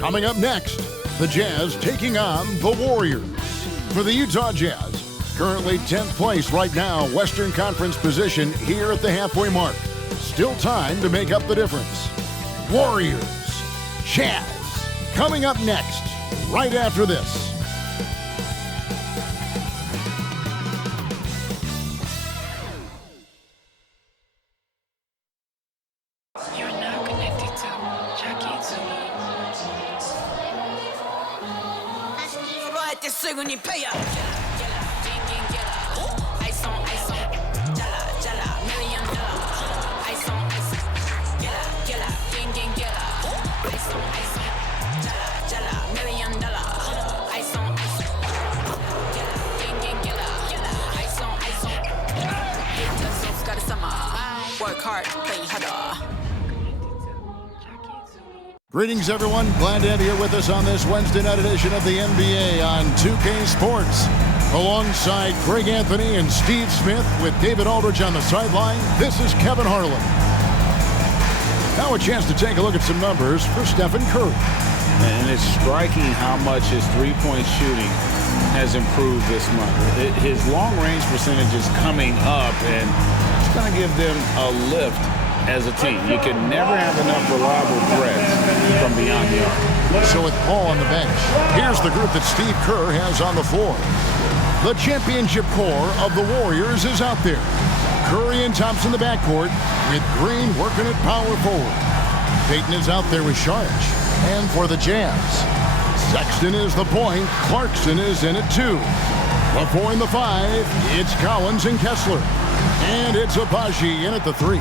Coming up next, the Jazz taking on the Warriors. For the Utah Jazz, currently 10th place right now, Western Conference position here at the halfway mark. Still time to make up the difference. Warriors, Jazz, coming up next, right after this. Greetings, everyone. Glad to have you with us on this Wednesday night edition of the NBA on 2K Sports. Alongside Greg Anthony and Steve Smith with David Aldridge on the sideline, this is Kevin Harlan. Now a chance to take a look at some numbers for Stephen Curry. And it's striking how much his three-point shooting has improved this month. His long-range percentage is coming up, and it's going to give them a lift as a team. You can never have enough reliable threats from beyond the arc. So with Paul on the bench, here's the group that Steve Kerr has on the floor. The championship core of the Warriors is out there. Curry and Thompson the backcourt, with Green working at power forward. Payton is out there with Saric. And for the Jazz, Sexton is the point, Clarkson is in at 2. The 4 and the 5, it's Collins and Kessler. And it's Abaji in at the 3.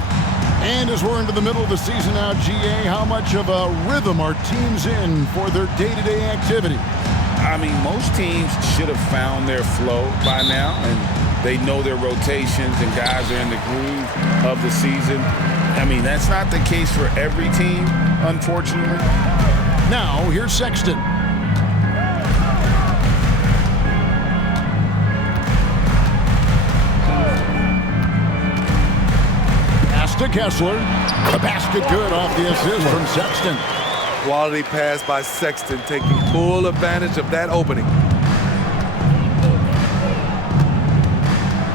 And as we're into the middle of the season now, GA, how much of a rhythm are teams in for their day-to-day activity? I mean, most teams should have found their flow by now, and they know their rotations, and guys are in the groove of the season. I mean, that's not the case for every team, unfortunately. Now, here's Sexton. To Kessler. The basket good off the assist from Sexton. Quality pass by Sexton, taking full advantage of that opening.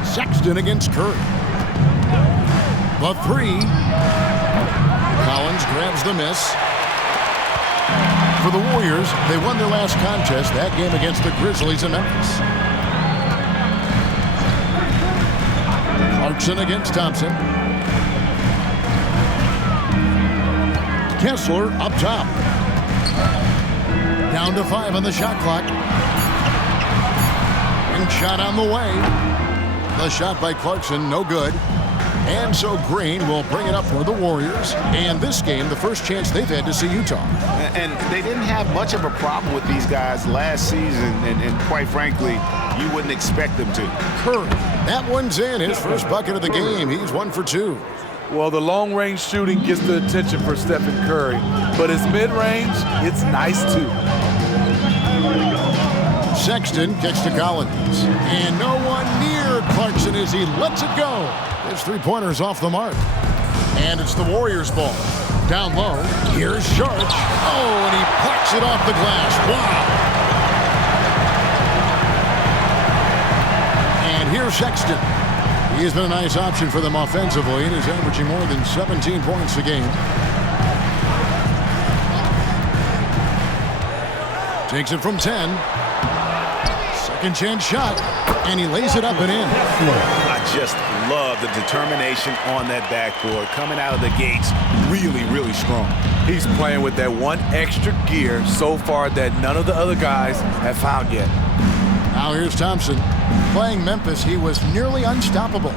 Sexton against Curry. The 3. Collins grabs the miss. For the Warriors, they won their last contest, that game against the Grizzlies in Memphis. Clarkson against Thompson. Kessler up top. Down to 5 on the shot clock. And shot on the way. The shot by Clarkson, no good. And so Green will bring it up for the Warriors. And this game, the first chance they've had to see Utah. And they didn't have much of a problem with these guys last season. And quite frankly, you wouldn't expect them to. Curry, that one's in. His first bucket of the game. He's 1 for 2. Well, the long-range shooting gets the attention for Stephen Curry, but his mid-range, it's nice too. Sexton kicks to Collins, and no one near Clarkson as he lets it go. His three-pointer's off the mark, and it's the Warriors' ball. Down low, here's Saric. Oh, and he plucks it off the glass. Wow! And here's Sexton. He's been a nice option for them offensively and is averaging more than 17 points a game. Takes it from 10. Second chance shot, and he lays it up and in. I just love the determination on that backboard. Coming out of the gates really, really strong. He's playing with that one extra gear so far that none of the other guys have found yet. Now here's Thompson. Playing Memphis, he was nearly unstoppable.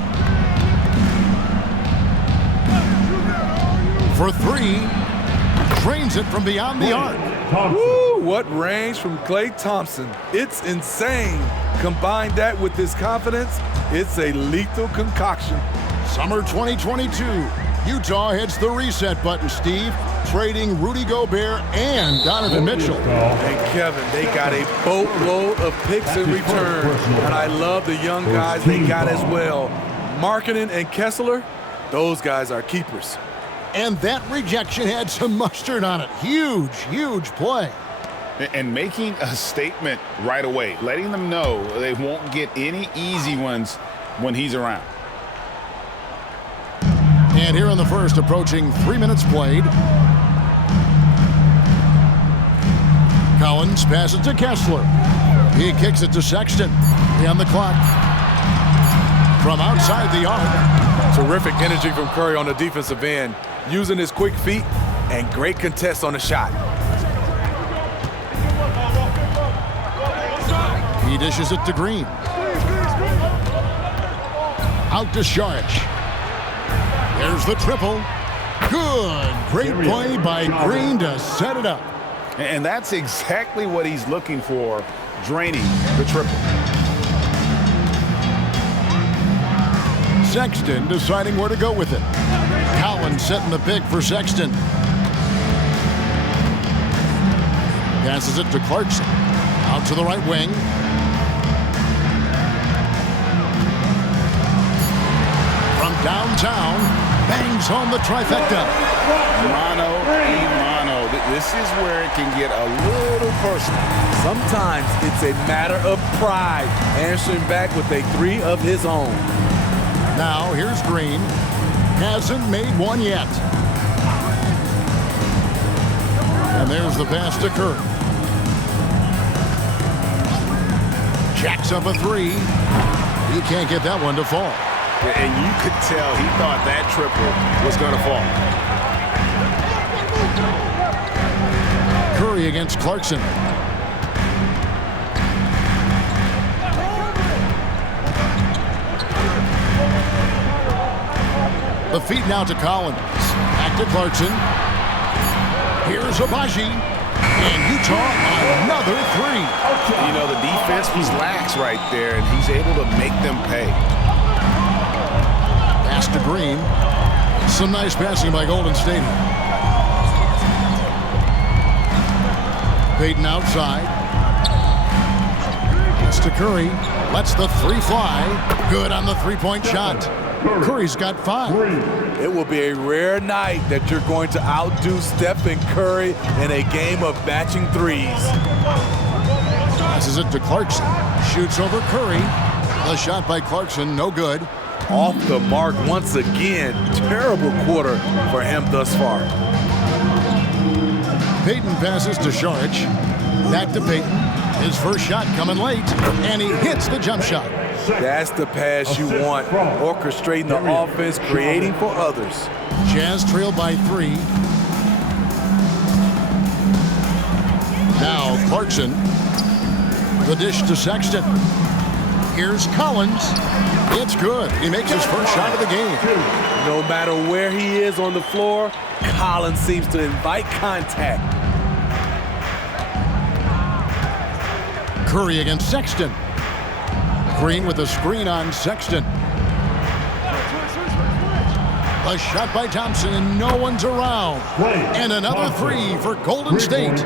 For 3, drains it from beyond the arc. Woo, what range from Klay Thompson. It's insane. Combine that with his confidence, it's a lethal concoction. Summer 2022, Utah hits the reset button, Steve, trading Rudy Gobert and Donovan Mitchell. And Kevin, they got a boatload of picks in return, and I love the young guys they got as well. Markkanen and Kessler, those guys are keepers. And that rejection had some mustard on it. Huge, huge play. And making a statement right away, letting them know they won't get any easy ones when he's around. And here in the first, approaching 3 minutes played. Collins passes to Kessler. He kicks it to Sexton. On the clock. From outside the arc. Terrific energy from Curry on the defensive end, using his quick feet and great contest on the shot. He dishes it to Green. Out to Saric. There's the triple. Good. Great play by Green to set it up. And that's exactly what he's looking for, draining the triple. Sexton deciding where to go with it. Collins setting the pick for Sexton. Passes it to Clarkson. Out to the right wing. From downtown, bangs home the trifecta. Mano y mano. This is where it can get a little personal. Sometimes it's a matter of pride, answering back with a three of his own. Now here's Green. Hasn't made one yet. And there's the pass to Curry. Jacks up a three. He can't get that one to fall. And you could tell he thought that triple was going to fall. Curry against Clarkson. The feed now to Collins. Back to Clarkson. Here's Abaji. And Utah another three. You know, the defense was lax right there, and he's able to make them pay. Pass to Green. Some nice passing by Golden State. Payton outside. Pass to Curry. Lets the three fly. Good on the three-point shot. Curry's got 5. It will be a rare night that you're going to outdo Stephen Curry in a game of matching threes. Passes it to Clarkson. Shoots over Curry. The shot by Clarkson, no good. Off the mark once again. Terrible quarter for him thus far. Payton passes to Saric. Back to Payton. His first shot coming late, and he hits the jump shot. That's the pass you want. Orchestrating the offense, creating for others. Jazz trail by 3. Now Clarkson. The dish to Sexton. Here's Collins. It's good. He makes his first shot of the game. No matter where he is on the floor, Collins seems to invite contact. Curry against Sexton. Green with a screen on Sexton. A shot by Thompson, and no one's around. And another three for Golden State.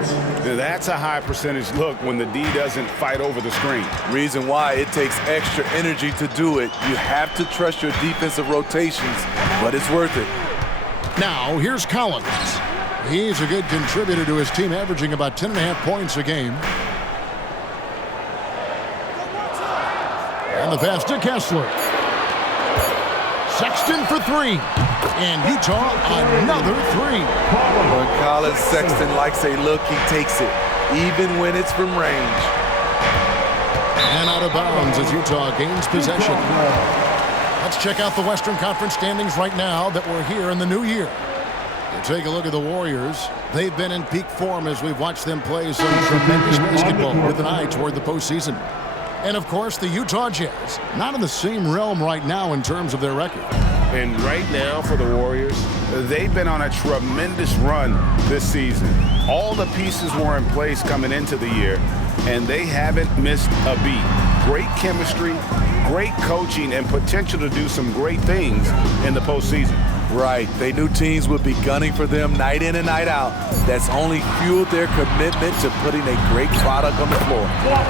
That's a high percentage look when the D doesn't fight over the screen. Reason why it takes extra energy to do it. You have to trust your defensive rotations, but it's worth it. Now, here's Collins. He's a good contributor to his team, averaging about 10.5 points a game. And the pass to Kessler. Sexton for 3. And Utah another 3. When Collins Sexton likes a look, he takes it, even when it's from range. And out of bounds as Utah gains possession. Let's check out the Western Conference standings right now that we're here in the new year. You take a look at the Warriors. They've been in peak form as we've watched them play some tremendous basketball with an eye toward the postseason. And, of course, the Utah Jazz, not in the same realm right now in terms of their record. And right now for the Warriors, they've been on a tremendous run this season. All the pieces were in place coming into the year, and they haven't missed a beat. Great chemistry, great coaching, and potential to do some great things in the postseason. Right. They knew teams would be gunning for them night in and night out. That's only fueled their commitment to putting a great product on the floor.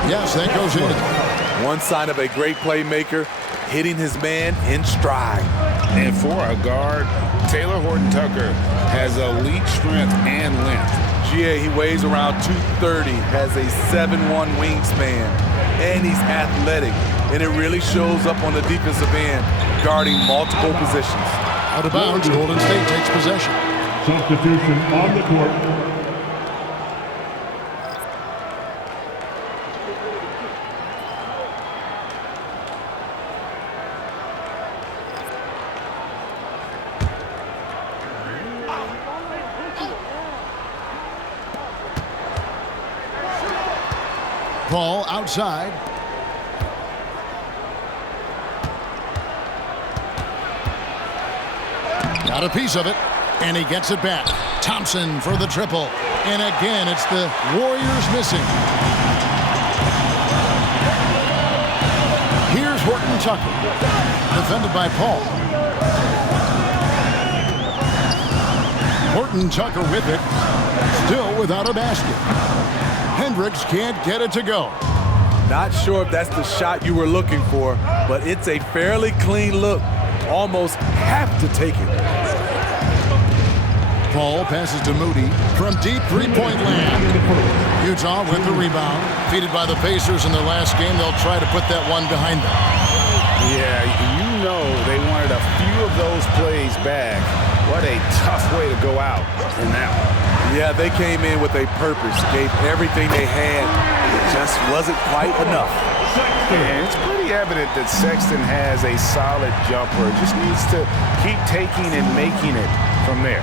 Yes, that goes in. One sign of a great playmaker, hitting his man in stride. And for a guard Taylor Horton-Tucker has elite strength and length. GA, he weighs around 230, has a 7'1" wingspan, and he's athletic. And it really shows up on the defensive end, guarding multiple positions. Out of bounds, Golden State takes possession. Substitution on the court. Ball outside. Got a piece of it, and he gets it back. Thompson for the triple. And again, it's the Warriors missing. Here's Horton-Tucker, defended by Paul. Horton-Tucker with it, still without a basket. Hendricks can't get it to go. Not sure if that's the shot you were looking for, but it's a fairly clean look. Almost have to take it. Paul passes to Moody from deep three-point land. Utah with the rebound. Defeated by the Pacers in their last game, they'll try to put that one behind them. Yeah, you know they wanted a few of those plays back. What a tough way to go out in that one. Yeah, they came in with a purpose, gave everything they had. It just wasn't quite enough. Yeah, it's pretty evident that Sexton has a solid jumper. Just needs to keep taking and making it from there.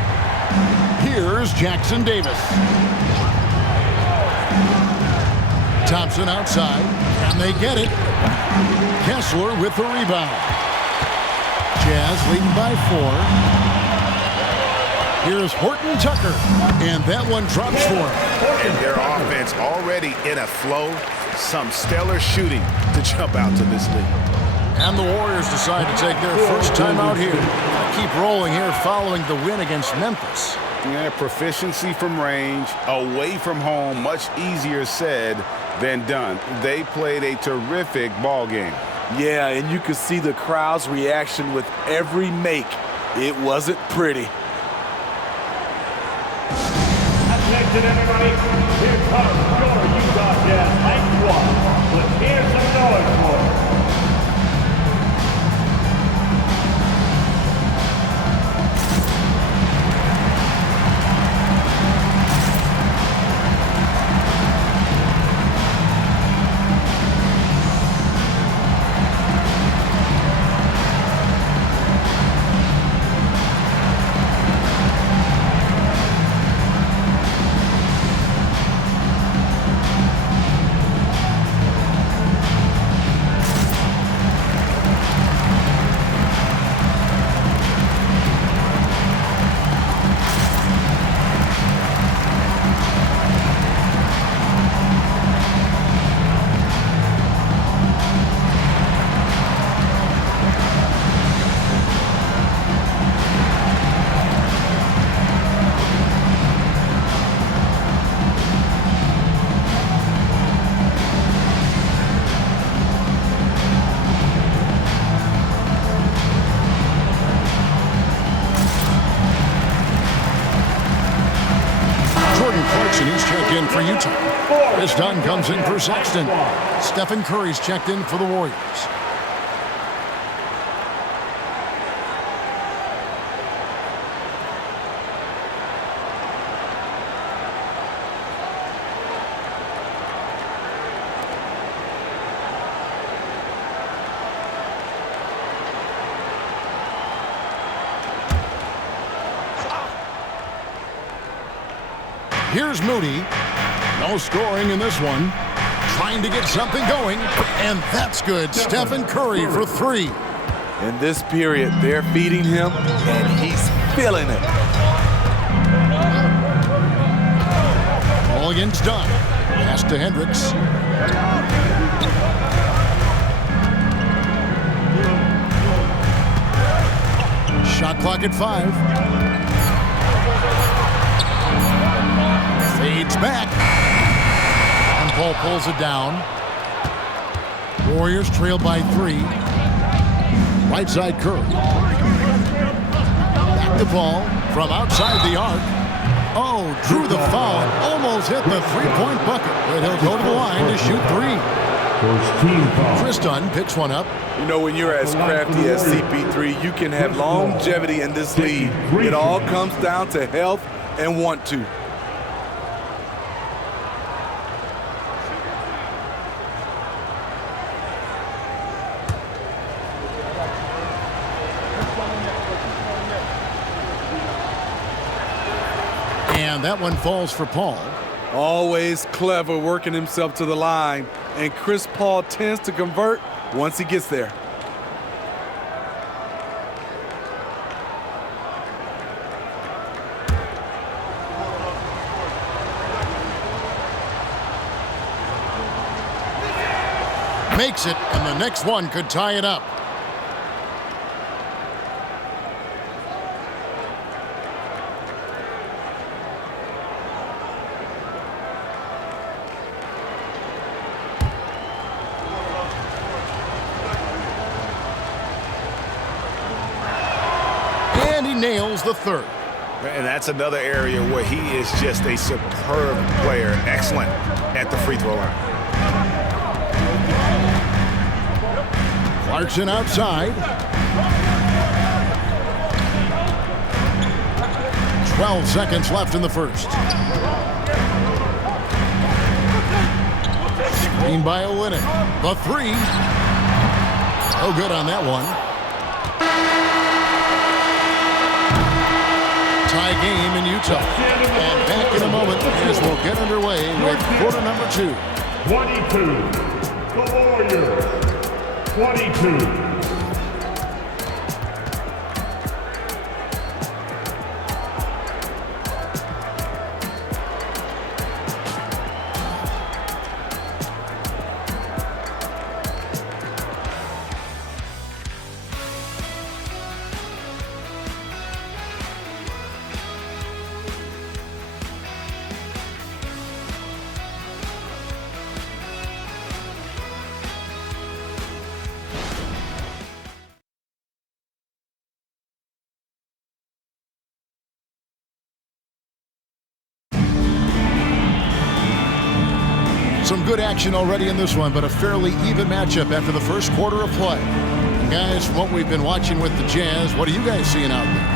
Here's Jackson Davis. Thompson outside, and they get it. Kessler with the rebound. Jazz leading by 4. Here's Horton-Tucker, and that one drops for him. And their offense already in a flow. Some stellar shooting to jump out to this lead. And the Warriors decide to take their first time out here. Keep rolling here following the win against Memphis. Yeah, proficiency from range, away from home, much easier said than done. They played a terrific ball game. Yeah, and you could see the crowd's reaction with every make. It wasn't pretty. Attention, everybody. Here comes your Utah Jazz Night 1. Let's hear some noise for it. He's checked in for Utah. This Dunn comes in for Sexton. Stephen Curry's checked in for the Warriors. Here's Moody. No scoring in this one. Trying to get something going, and that's good. Stephen Curry for 3. In this period, they're feeding him, and he's feeling it. Ball against Dunn. Pass to Hendricks. Shot clock at 5. Fades back. And Paul pulls it down. Warriors trail by 3. Right side Curry. back to Paul from outside the arc. Oh, drew the foul. Almost hit the three-point bucket. But he'll go to the line to shoot three. First team foul. Chris Dunn picks one up. You know, when you're as crafty as CP3, you can have longevity in this league. It all comes down to health and want to. And that one falls for Paul. Always clever working himself to the line. And Chris Paul tends to convert once he gets there. Makes it, and the next one could tie it up. And he nails the third. And that's another area where he is just a superb player. Excellent at the free throw line. Clarkson outside. 12 seconds left in the first. Screen by Olynyk. The three. No good on that one. Tie game in Utah. And back in a moment as we'll get underway with quarter number 2. 22. The Warriors. 22. Some good action already in this one, but a fairly even matchup after the first quarter of play. And guys, from what we've been watching with the Jazz, what are you guys seeing out there?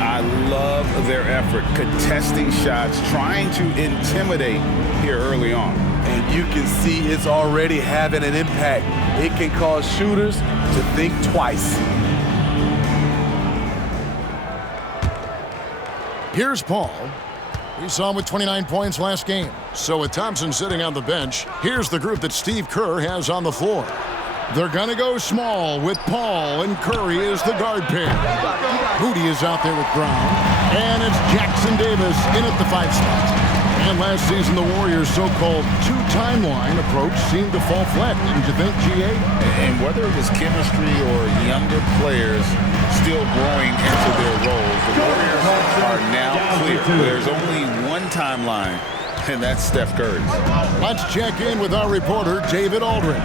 I love their effort, contesting shots, trying to intimidate here early on. And you can see it's already having an impact. It can cause shooters to think twice. Here's Paul. We saw him with 29 points last game. So with Thompson sitting on the bench, here's the group that Steve Kerr has on the floor. They're going to go small with Paul, and Curry is the guard pair. Moody is out there with Brown. And it's Jackson Davis in at the 5 spot. And last season, the Warriors' so-called two-timeline approach seemed to fall flat, didn't you think, G.A.? And whether it was chemistry or younger players still growing into their roles, the Warriors are now clear. There's only one timeline, and that's Steph Curry. Let's check in with our reporter, David Aldridge.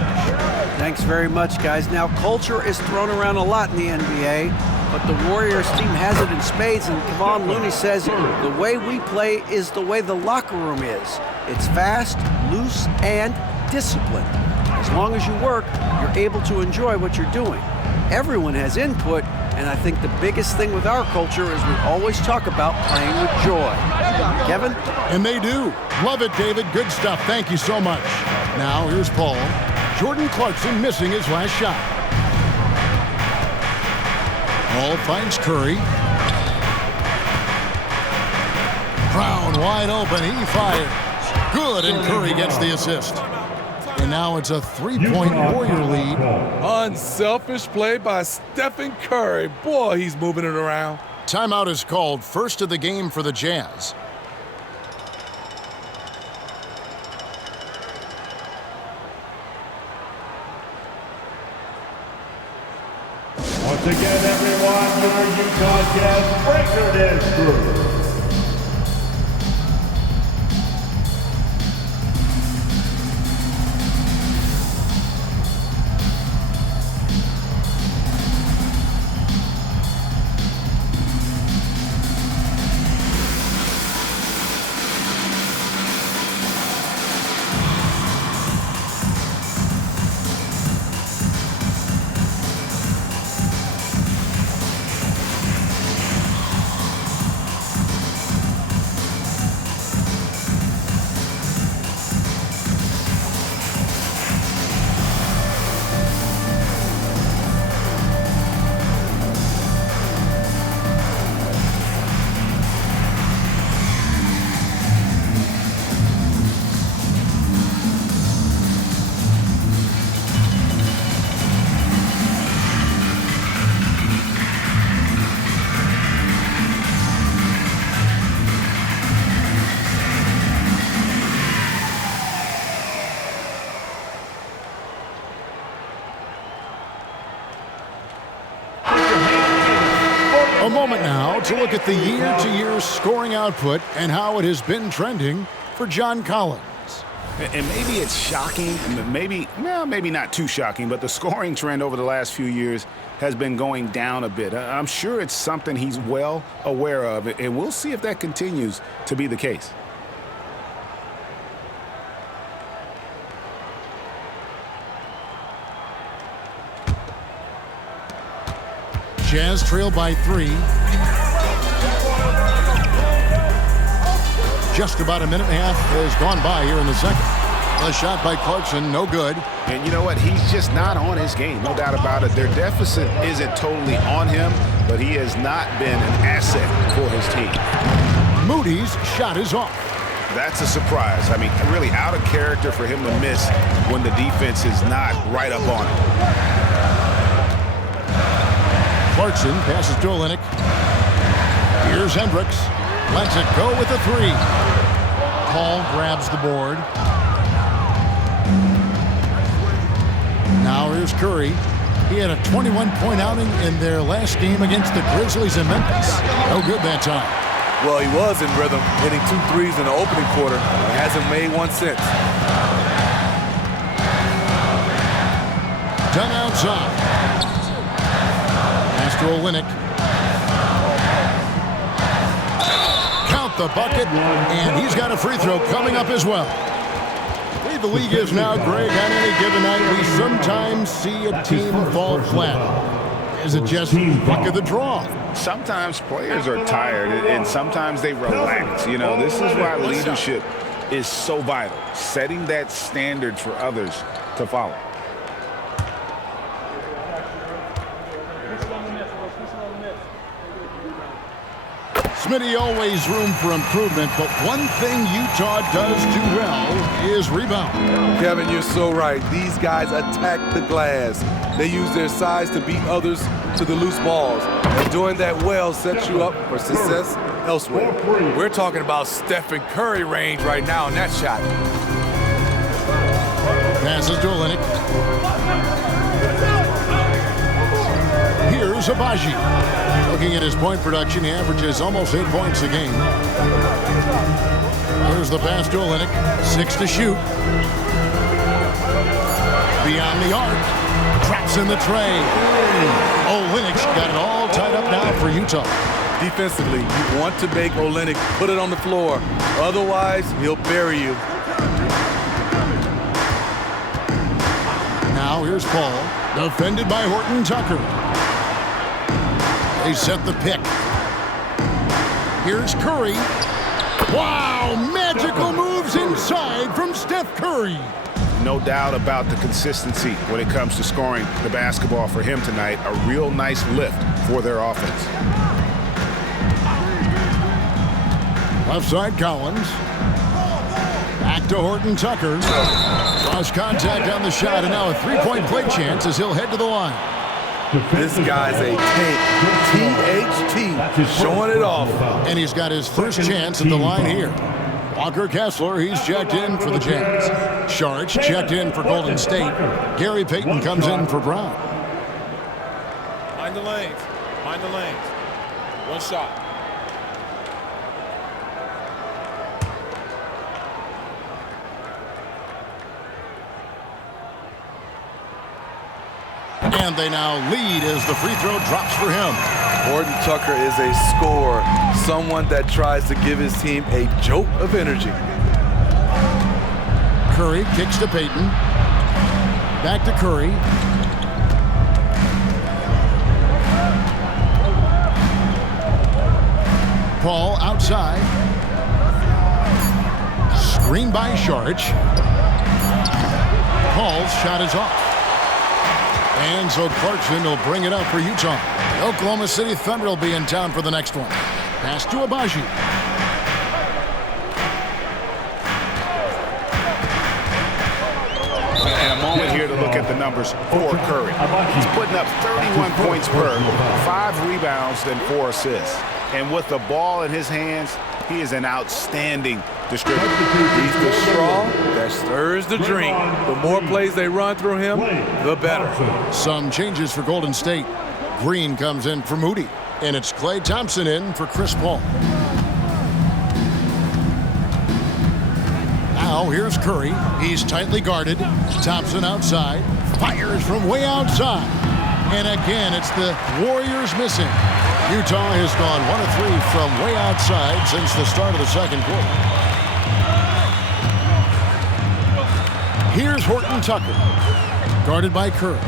Thanks very much, guys. Now, culture is thrown around a lot in the NBA, but the Warriors team has it in spades, and Kevon Looney says the way we play is the way the locker room is. It's fast, loose, and disciplined. As long as you work, you're able to enjoy what you're doing. Everyone has input, and I think the biggest thing with our culture is we always talk about playing with joy. Kevin? And they do. Love it, David. Good stuff. Thank you so much. Now, here's Paul. Jordan Clarkson missing his last shot. Paul finds Curry. Brown wide open. He fires. Good, and Curry gets the assist. And now it's a three-point Warrior lead. Unselfish play by Stephen Curry. Boy, he's moving it around. Timeout is called. First of the game for the Jazz. Once again, everyone, your Utah Jazz breaker dance group. A moment now to look at the year-to-year scoring output and how it has been trending for John Collins. And maybe it's shocking, maybe not too shocking, but the scoring trend over the last few years has been going down a bit. I'm sure it's something he's well aware of, and we'll see if that continues to be the case. Jazz trail by 3. Just about a minute and a half has gone by here in the second. The shot by Clarkson, no good. And you know what? He's just not on his game, no doubt about it. Their deficit isn't totally on him, but he has not been an asset for his team. Moody's shot is off. That's a surprise. I mean, really out of character for him to miss when the defense is not right up on him. Clarkson passes to Olynyk. Here's Hendricks. Lets it go with a 3. Paul grabs the board. Now here's Curry. He had a 21-point outing in their last game against the Grizzlies in Memphis. No good that time. Well, he was in rhythm, hitting 2 threes in the opening quarter. He hasn't made one since. Done outside. Pass to Olynyk. Count the bucket, and he's got a free throw coming up as well. The way the league is now, Greg, on any given night, we sometimes see a team fall flat. Is it just luck of the draw? Sometimes players are tired, and sometimes they relax. You know, this is why leadership is so vital, setting that standard for others to follow. Smitty, always room for improvement, but one thing Utah does do well is rebound. Kevin, you're so right. These guys attack the glass. They use their size to beat others to the loose balls. And doing that well sets you up for success elsewhere. We're talking about Stephen Curry range right now in that shot. Passes to Olynyk. Here's Abaji. Looking at his point production, he averages almost 8 points a game. Here's the pass to Olynyk. 6 to shoot. Beyond the arc. Traps in the tray. Olynyk's got it all tied up now for Utah. Defensively, you want to make Olynyk put it on the floor. Otherwise, he'll bury you. Now here's Paul. Defended by Horton Tucker. They set the pick. Here's Curry. Wow, magical moves inside from Steph Curry. No doubt about the consistency when it comes to scoring the basketball for him tonight. A real nice lift for their offense. Left side, Collins. Back to Horton Tucker. Cross contact on the shot, and now a three-point play chance as he'll head to the line. This guy's a tank. THT, showing it off. And he's got his first chance at the line here. Walker Kessler, he's checked in for the Jazz. Sharch checked in for Golden State. Gary Payton comes in for Brown. Mind the lanes. Mind the lanes. One shot. And they now lead as the free throw drops for him. Horton Tucker is a scorer, someone that tries to give his team a jolt of energy. Curry kicks to Payton. Back to Curry. Paul outside. Screen by Sharch. Paul's shot is off. And so Clarkson will bring it up for Utah. The Oklahoma City Thunder will be in town for the next one. Pass to Abaji. And a moment here to look at the numbers for Curry. He's putting up 31 points per, 5 rebounds, and 4 assists. And with the ball in his hands, he is an outstanding distributor. He's the straw that stirs the drink. The more plays they run through him, the better. Some changes for Golden State. Green comes in for Moody. And it's Klay Thompson in for Chris Paul. Now here's Curry. He's tightly guarded. Thompson outside. Fires from way outside. And again, it's the Warriors missing. Utah has gone 1 of 3 from way outside since the start of the second quarter. Here's Horton Tucker. Guarded by Curry.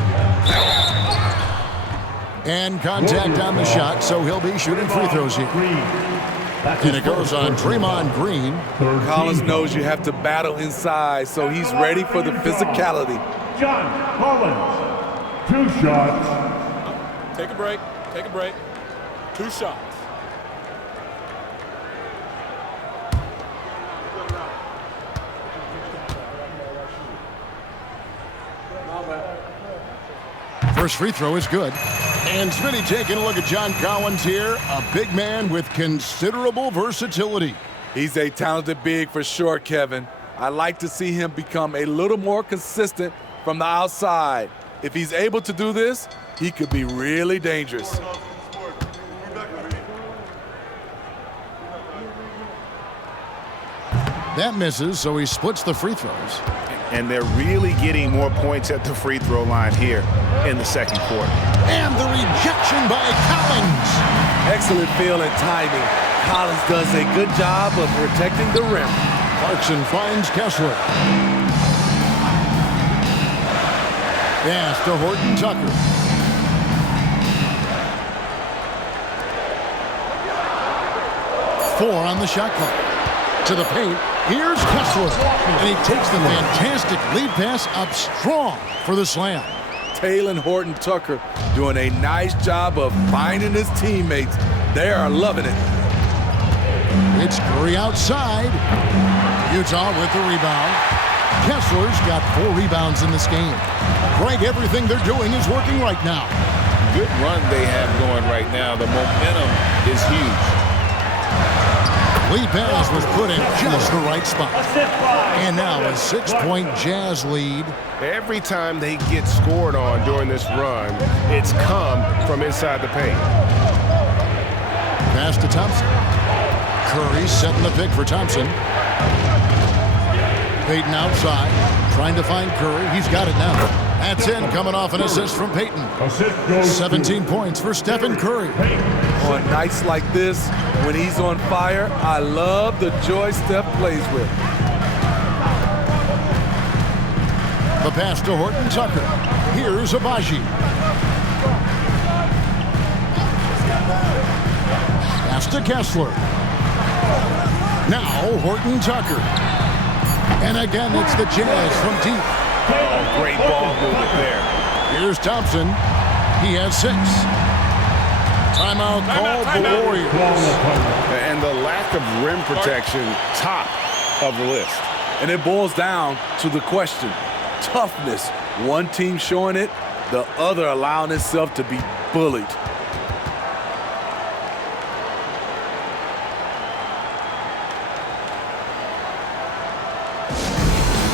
And contact on the shot, so he'll be shooting free throws here. And it goes on Draymond Green. Collins knows you have to battle inside, so he's ready for the physicality. John Collins, 2 shots. Take a break. Take a break. 2 shots. First free throw is good. And Smitty taking a look at John Collins here, a big man with considerable versatility. He's a talented big for sure, Kevin. I like to see him become a little more consistent from the outside. If he's able to do this, he could be really dangerous. That misses, so he splits the free throws. And they're really getting more points at the free throw line here in the second quarter. And the rejection by Collins. Excellent feel and timing. Collins does a good job of protecting the rim. Clarkson finds Kessler. Pass to Horton Tucker. Four on the shot clock. To the paint. Here's Kessler. And he takes the fantastic lead pass up strong for the slam. Taylor Horton Tucker doing a nice job of finding his teammates. They are loving it. It's Curry outside. Utah with the rebound. Kessler's got 4 rebounds in this game. Greg, everything they're doing is working right now. Good run they have going right now. The momentum is huge. Lead pass was put in just the right spot. And now a 6-point Jazz lead. Every time they get scored on during this run, it's come from inside the paint. Pass to Thompson. Curry setting the pick for Thompson. Payton outside, trying to find Curry. He's got it now. That's in, coming off an assist from Payton. 17 points for Stephen Curry. On nights like this, when he's on fire, I love the joy Steph plays with. The pass to Horton Tucker. Here's Abaji. Pass to Kessler. Now Horton Tucker. And again, it's the Jazz from deep. Oh, great ball movement there. Here's Thompson. He has 6. Timeout called the Warriors. And the lack of rim protection, top of the list. And it boils down to the question. Toughness. One team showing it, the other allowing itself to be bullied.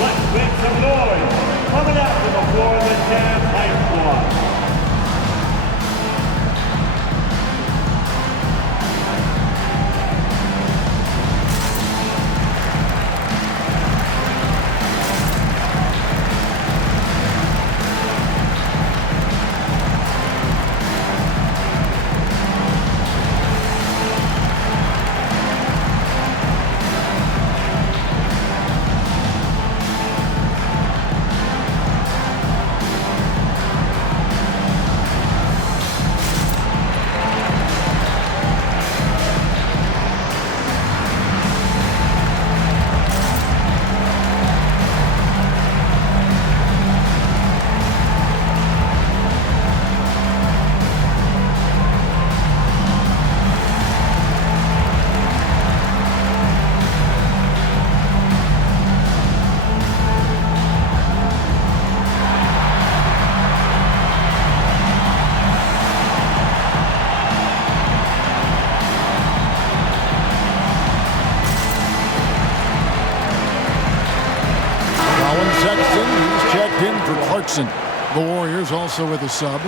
Let's make some noise. Coming out to the floor, the Jazz High Squad. Clarkson. The Warriors also with a sub.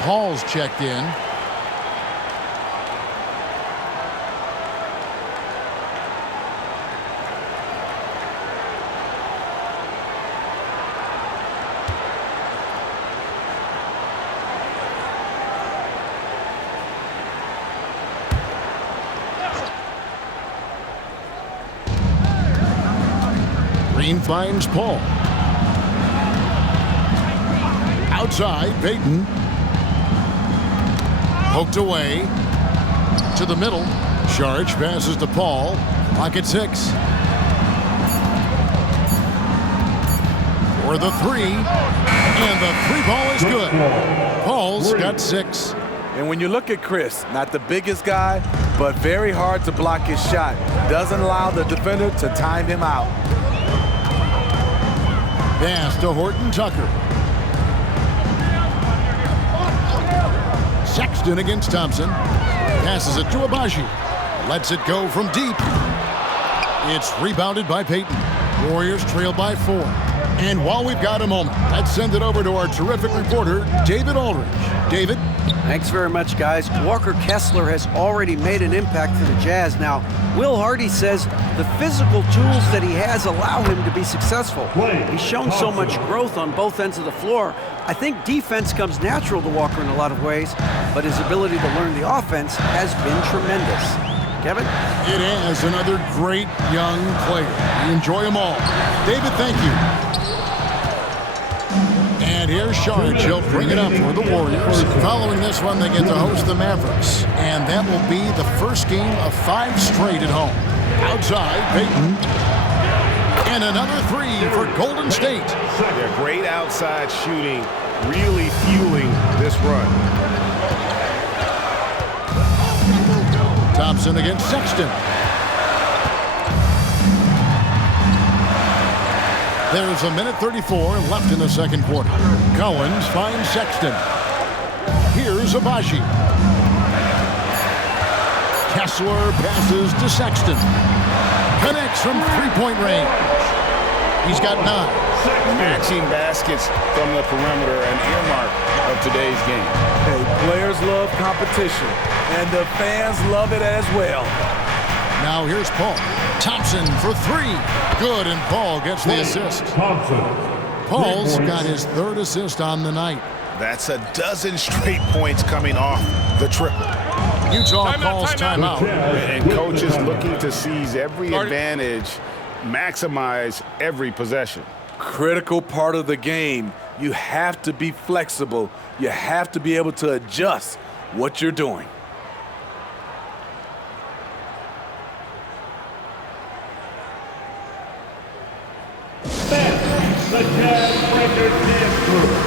Paul's checked in. Green finds Paul. Outside, Payton. Poked away. To the middle. Sharge passes to Paul. Clock at 6. For the 3. And the 3 ball is good. Paul's got 6. And when you look at Chris, not the biggest guy, but very hard to block his shot. Doesn't allow the defender to time him out. Pass to Horton Tucker. Sexton against Thompson. Passes it to Abaji. Lets it go from deep. It's rebounded by Payton. Warriors trail by 4. And while we've got a moment, let's send it over to our terrific reporter, David Aldridge. David? Thanks very much, guys. Walker Kessler has already made an impact for the Jazz. Now, Will Hardy says the physical tools that he has allow him to be successful. He's shown so much growth on both ends of the floor. I think defense comes natural to Walker in a lot of ways, but his ability to learn the offense has been tremendous. Kevin? It is another great young player. We enjoy them all. David, thank you. And here's Sharge. He'll bring it up for the Warriors. Following this one, they get to host the Mavericks. And that will be the first game of 5 straight at home. Outside, Payton. And another 3 for Golden State. Yeah, great outside shooting, really fueling this run. Thompson against Sexton. There's a minute 34 left in the second quarter. Cowens finds Sexton. Here's Abaji. Kessler passes to Sexton. Connects from three-point range. He's got 9. Matching baskets from the perimeter, an earmark of today's game. Hey, players love competition, and the fans love it as well. Now here's Paul. Thompson for 3. Good, and Paul gets the assist. Paul's got his 3rd assist on the night. That's a dozen straight points coming off the triple. Utah calls timeout. And coach is looking to seize every advantage, maximize every possession. Critical part of the game. You have to be flexible. You have to be able to adjust what you're doing. The Jazz Breakers Dance Group.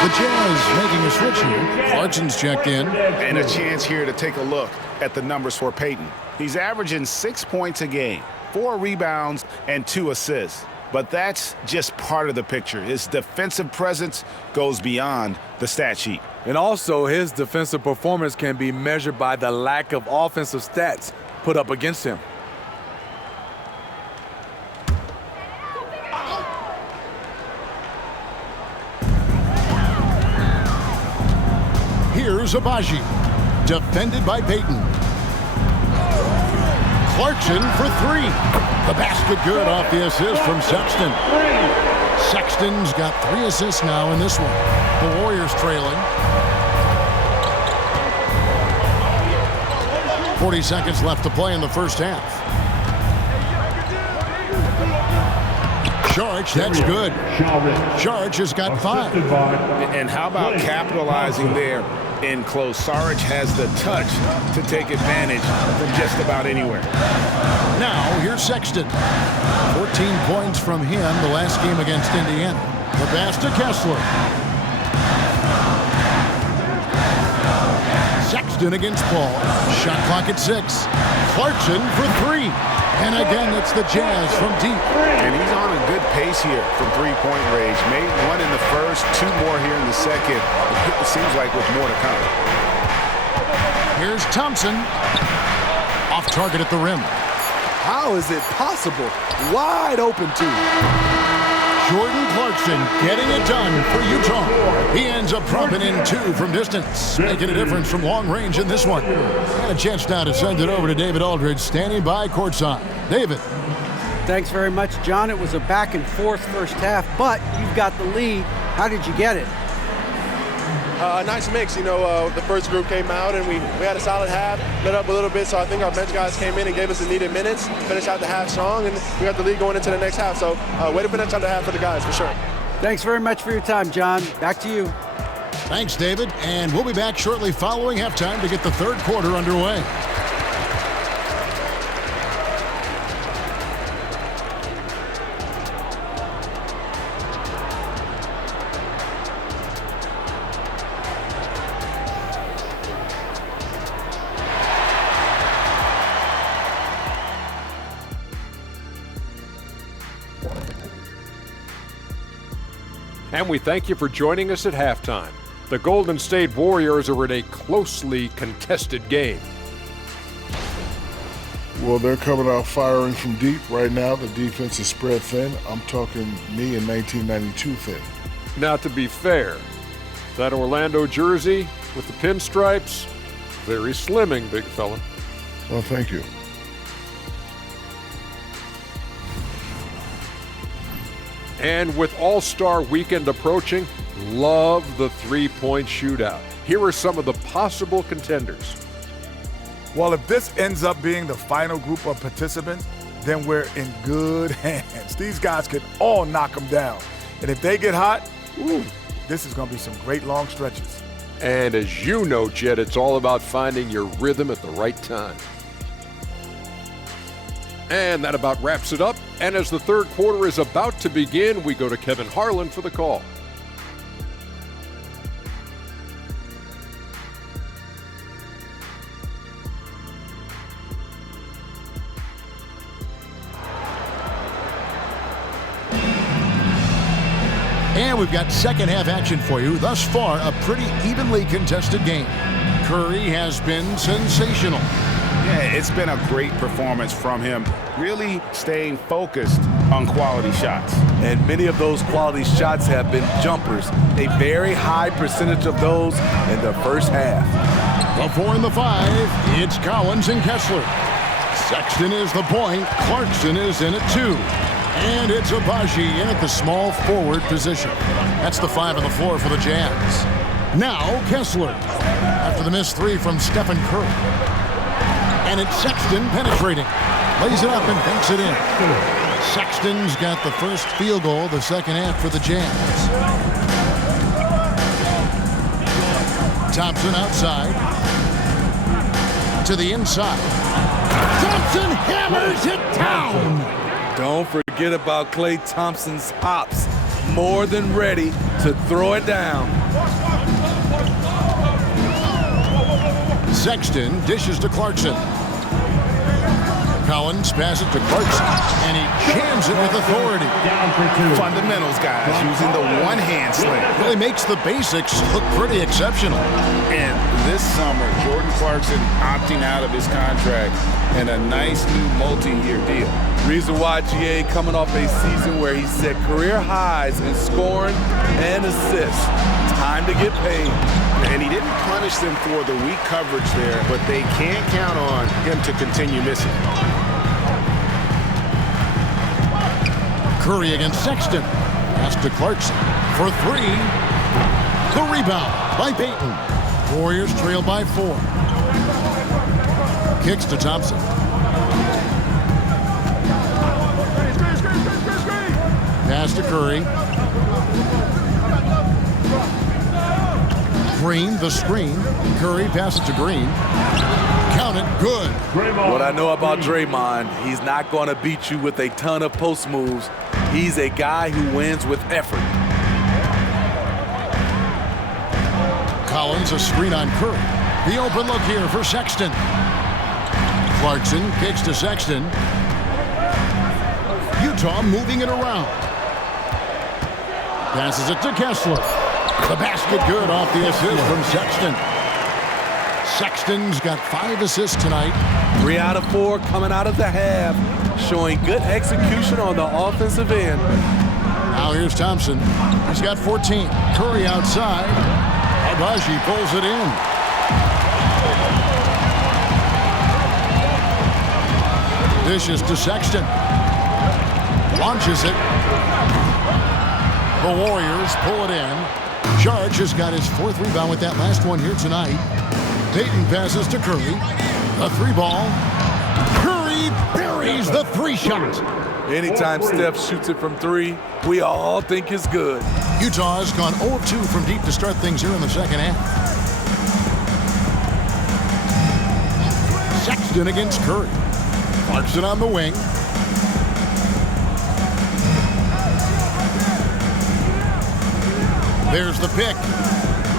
The Jazz making a switch here. Clarkson's checked in. And a chance here to take a look at the numbers for Payton. He's averaging 6 points a game, 4 rebounds, and 2 assists. But that's just part of the picture. His defensive presence goes beyond the stat sheet. And also, his defensive performance can be measured by the lack of offensive stats put up against him. Here's Abaji. Defended by Payton. Clarkson for 3. The basket good off the assist from Sexton. Sexton's got 3 assists now in this one. The Warriors trailing. 40 seconds left to play in the first half. Charge, that's good. Charge has got 5. And how about capitalizing there in close? Sarge has the touch to take advantage from just about anywhere. Now, here's Sexton. 14 points from him the last game against Indiana. The pass to Kessler. Sexton against Paul. Shot clock at 6. Clarkson for 3. And again, it's the Jazz from deep. And he's on a good pace here from three-point range. Made 1 in the first, 2 more here in the second. It seems like with more to come. Here's Thompson. Off target at the rim. How is it possible? Wide open, too. Jordan Clarkson getting it done for Utah. He ends up dropping in 2 from distance, making a difference from long range in this one. And a chance now to send it over to David Aldridge, standing by courtside. David. Thanks very much, John. It was a back and forth first half, but you've got the lead. How did you get it? Nice mix. You know, the first group came out and we had a solid half, let up a little bit, so I think our bench guys came in and gave us the needed minutes, finished out the half strong, and we got the lead going into the next half. So way to finish out the half for the guys, for sure. Thanks very much for your time, John. Back to you. Thanks, David. And we'll be back shortly following halftime to get the third quarter underway. And we thank you for joining us at halftime. The Golden State Warriors are in a closely contested game. Well, they're coming out firing from deep right now. The defense is spread thin. I'm talking me in 1992 thin. Now, to be fair, that Orlando jersey with the pinstripes, very slimming, big fella. Well, thank you. And with All-Star Weekend approaching, love the three-point shootout. Here are some of the possible contenders. Well, if this ends up being the final group of participants, then we're in good hands. These guys can all knock them down. And if they get hot, this is going to be some great long stretches. And as you know, Jed, it's all about finding your rhythm at the right time. And that about wraps it up. And as the third quarter is about to begin, we go to Kevin Harlan for the call. And we've got second half action for you. Thus far, a pretty evenly contested game. Curry has been sensational. Yeah, it's been a great performance from him, really staying focused on quality shots. And many of those quality shots have been jumpers. A very high percentage of those in the first half. The 4 and the 5, it's Collins and Kessler. Sexton is the point. Clarkson is in at 2. And it's Abaji in at the small forward position. That's the 5 on the floor for the Jazz. Now Kessler, after the missed 3 from Stephen Curry. And it's Sexton penetrating. Lays it up and banks it in. Sexton's got the first field goal of the second half for the Jazz. Thompson outside. To the inside. Thompson hammers it down. Don't forget about Klay Thompson's hops. More than ready to throw it down. Sexton dishes to Clarkson. Collins passes to Clarkson, and he jams it with authority. Fundamentals, guys, using the one-hand slam. Really makes the basics look pretty exceptional. And this summer, Jordan Clarkson opting out of his contract and a nice new multi-year deal. Reason why GA coming off a season where he set career highs in scoring and assists. Time to get paid. And he didn't punish them for the weak coverage there, but they can't count on him to continue missing. Curry against Sexton. Pass to Clarkson for 3. The rebound by Payton. Warriors trail by 4. Kicks to Thompson. Pass to Curry. Green, the screen. Curry passes to Green. Count it, good. What I know about Draymond, he's not going to beat you with a ton of post moves. He's a guy who wins with effort. Collins, a screen on Curry. The open look here for Sexton. Clarkson kicks to Sexton. Utah moving it around. Passes it to Kessler. The basket good off the assist from Sexton. Sexton's got 5 assists tonight. 3 out of 4 coming out of the half, showing good execution on the offensive end. Now here's Thompson. He's got 14. Curry outside. Abaji pulls it in. Dishes to Sexton. Launches it. The Warriors pull it in. Charge has got his 4th rebound with that last one here tonight. Payton passes to Curry. A 3 ball. Curry buries the 3 shot. Anytime Steph shoots it from 3, we all think it's good. Utah has gone 0 of 2 from deep to start things here in the second half. Sexton against Curry. Clarkson on the wing. There's the pick.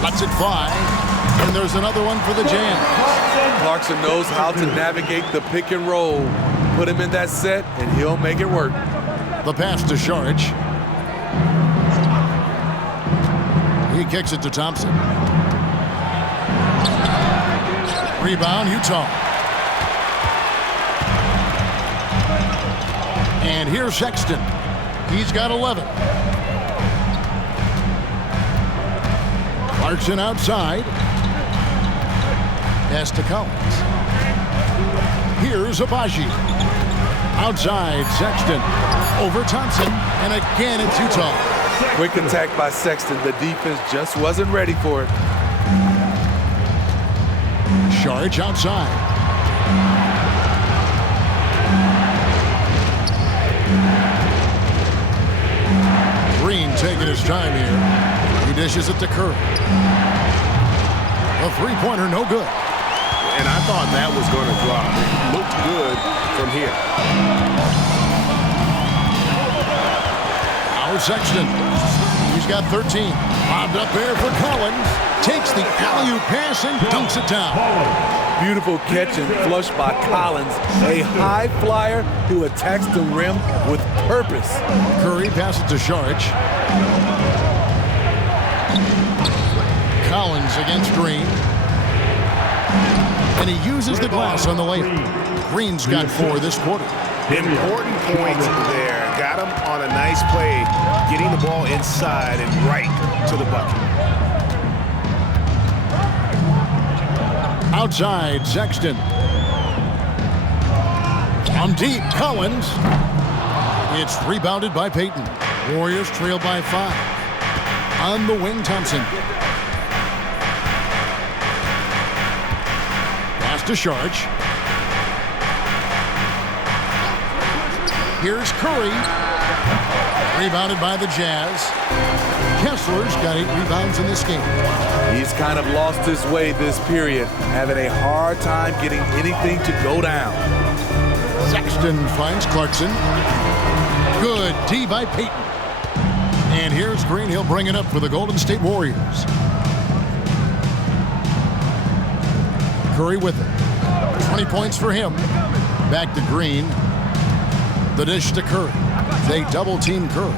Lets it fly. And there's another one for the Jam. Clarkson knows how to navigate the pick and roll. Put him in that set, and he'll make it work. The pass to Sharge. He kicks it to Thompson. Rebound, Utah. And here's Sexton. He's got 11. Clarkson outside. Pass to Collins. Here's Abaji. Outside, Sexton. Over Thompson. And again, it's Utah. Quick attack by Sexton. The defense just wasn't ready for it. Sharge outside. Green taking his time here. He dishes it to Curry. A 3-pointer, no good. And I thought that was going to drop. It looked good from here. Now Sexton. He's got 13. Bobbed up there for Collins. Takes the alley-oop pass and dunks it down. Beautiful catch and flush by Collins. A high flyer who attacks the rim with purpose. Curry passes to Sharge. Collins against Green. And he uses the glass on the layup. Green's got 4 this quarter. Important points there. Got him on a nice play, getting the ball inside and right to the bucket. Outside, Sexton. From deep, Collins. It's rebounded by Payton. Warriors trail by 5. On the wing, Thompson. Pass to Sharge. Here's Curry. Rebounded by the Jazz. Kessler's got 8 rebounds in this game. He's kind of lost his way this period, having a hard time getting anything to go down. Sexton finds Clarkson. Good D by Payton. And here's Green. He'll bring it up for the Golden State Warriors. Curry with it. 20 points for him. Back to Green. The dish to Curry. They double-team Curry.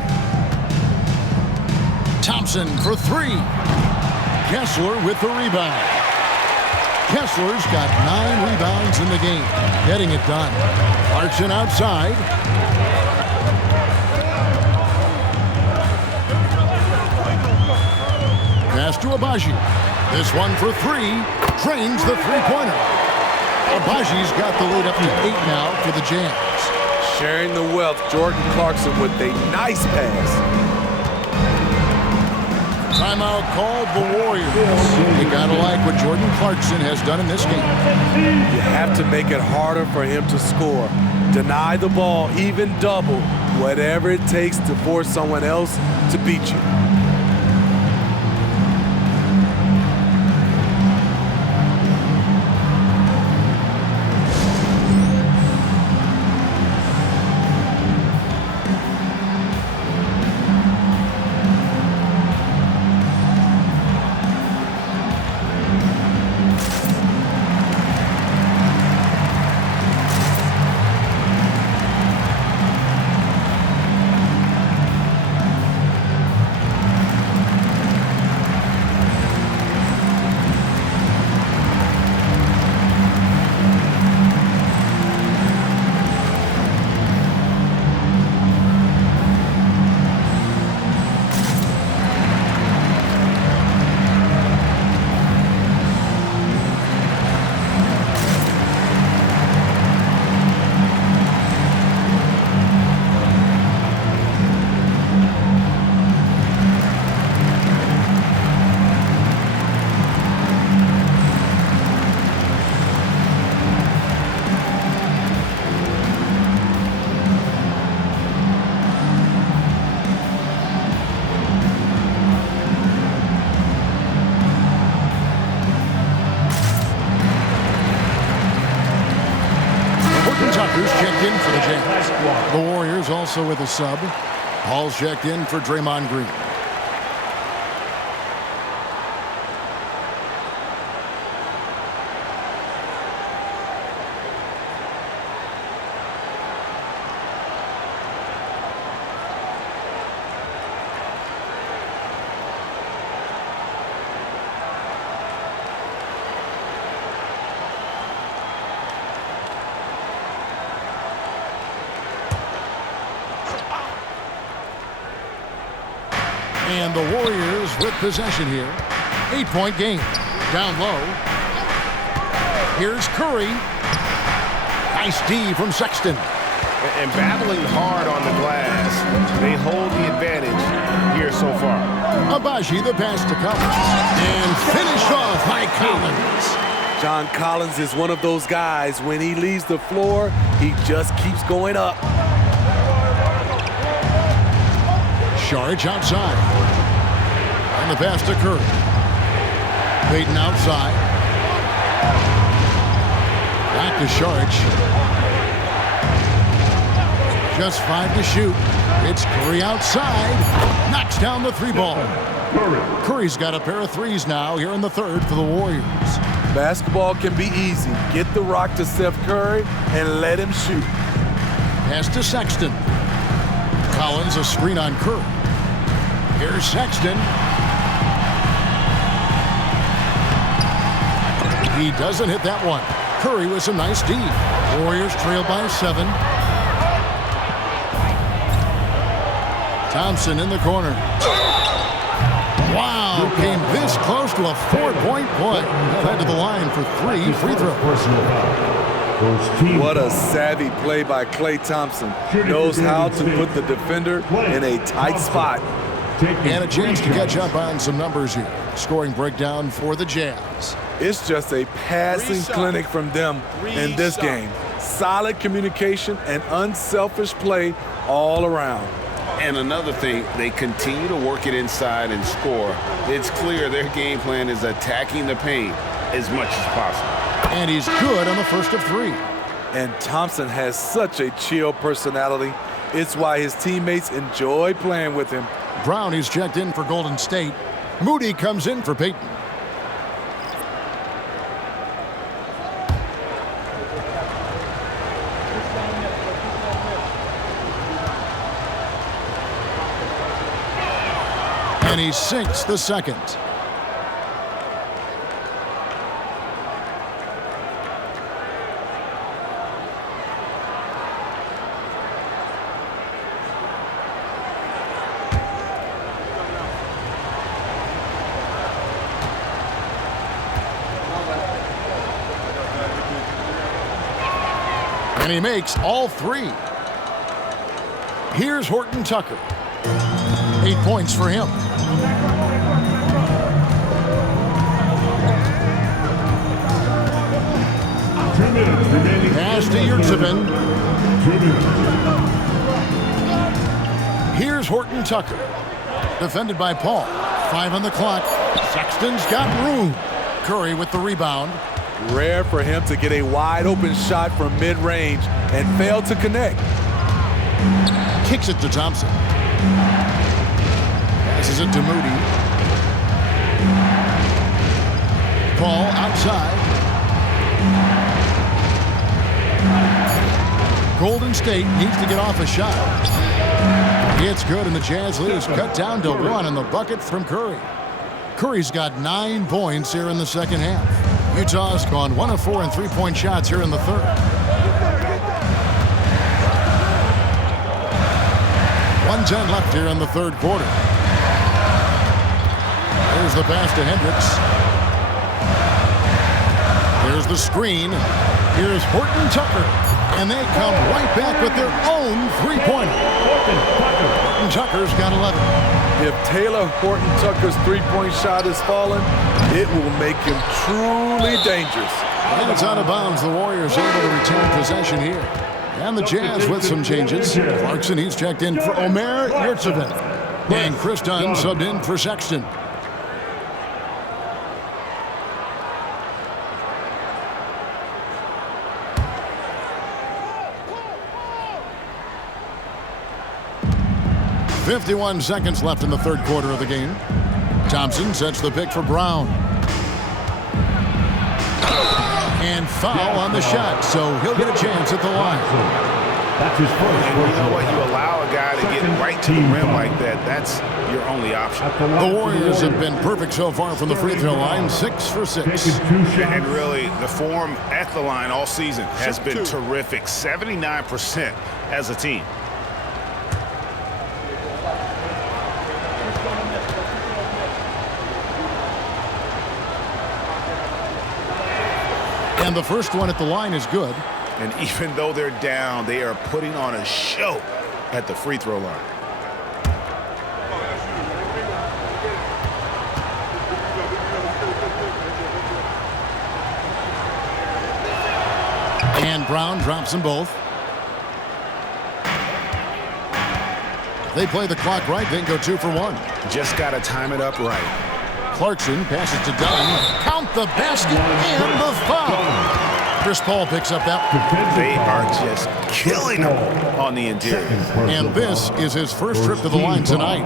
Thompson for 3. Kessler with the rebound. Kessler's got 9 rebounds in the game. Getting it done. Clarkson outside. Pass to Abaji. This one for 3. Drains the 3-pointer. Abaji's got the lead up to 8 now for the Jazz. Sharing the wealth, Jordan Clarkson with a nice pass. Timeout called the Warriors. You gotta like what Jordan Clarkson has done in this game. You have to make it harder for him to score. Deny the ball, even double. whatever it takes to force someone else to beat you. Tucker's checked in for the Jazz. The Warriors also with a sub. Hall's checked in for Draymond Green. And the Warriors with possession here. 8-point game. Down low. Here's Curry. Nice D from Sexton. And battling hard on the glass, they hold the advantage here so far. Abaji the pass to Collins. And finished off by Collins. John Collins is one of those guys, when he leaves the floor, he just keeps going up. Saric outside. And the pass to Curry. Payton outside. Back to Saric. Just 5 to shoot. It's Curry outside. Knocks down the three ball. Curry's got a pair of threes now here in the third for the Warriors. Basketball can be easy. Get the rock to Steph Curry and let him shoot. Pass to Sexton. Collins a screen on Curry. Here's Sexton. He doesn't hit that one. Curry with some nice D. Warriors trail by 7. Thompson in the corner. Wow, came this close to a 4-point play. Head to the line for 3 free throws. What a savvy play by Klay Thompson. Knows how to put the defender in a tight spot. And a chance to catch up on some numbers here. Scoring breakdown for the Jazz. It's just a passing clinic from them in this game. Solid communication and unselfish play all around. And another thing, they continue to work it inside and score. It's clear their game plan is attacking the paint as much as possible. And he's good on the first of 3. And Thompson has such a chill personality. It's why his teammates enjoy playing with him. Brown is checked in for Golden State. Moody comes in for Payton. And he sinks the second. And he makes all 3. Here's Horton Tucker. 8 points for him. Pass to Yurtsevin. Here's Horton Tucker. Defended by Paul. 5 on the clock. Sexton's got room. Curry with the rebound. Rare for him to get a wide open shot from mid-range and fail to connect. Kicks it to Thompson. Passes it to Moody. Paul outside. Golden State needs to get off a shot. It's good, and the Jazz lose. Cut down to 1 on the bucket from Curry. Curry's got 9 points here in the second half. Utah's gone 1 of 4 in three-point shots here in the third. 1:10 left here in the third quarter. There's the pass to Hendricks. There's the screen. Here's Horton Tucker. And they come right back with their own three-pointer. Horton Tucker's got 11. If Taylor Horton Tucker's three-point shot is falling, it will make him truly dangerous. And it's out of bounds. The Warriors able to retain possession here. And the Jazz with some changes. Clarkson, he's checked in for Omer Yurtseven. And Chris Dunn subbed in for Sexton. .51 seconds left in the third quarter of the game. Thompson sets the pick for Brown. And foul on the shot, so he'll get a chance at the line. That's his first. And you know what? You allow a guy to get right to the rim like that. That's your only option. The Warriors have been perfect so far from the free throw line, 6 for 6. And really, the form at the line all season has been terrific. 79% as a team. And the first one at the line is good. And even though they're down, they are putting on a show at the free throw line. And Brown drops them both. They play the clock right, they can go 2 for 1. Just got to time it up right. Clarkson passes to Dunn. Count the basket and the foul. Chris Paul picks up that. They are just killing him on the interior. And this is his first trip to the line tonight.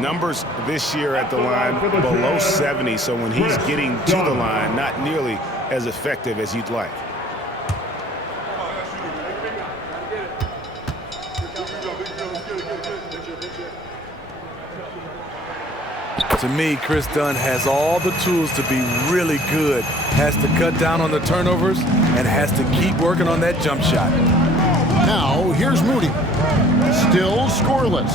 Numbers this year at the line below 70, so when he's getting to the line, not nearly as effective as you'd like. To me, Chris Dunn has all the tools to be really good. Has to cut down on the turnovers and has to keep working on that jump shot. Now, here's Moody. Still scoreless.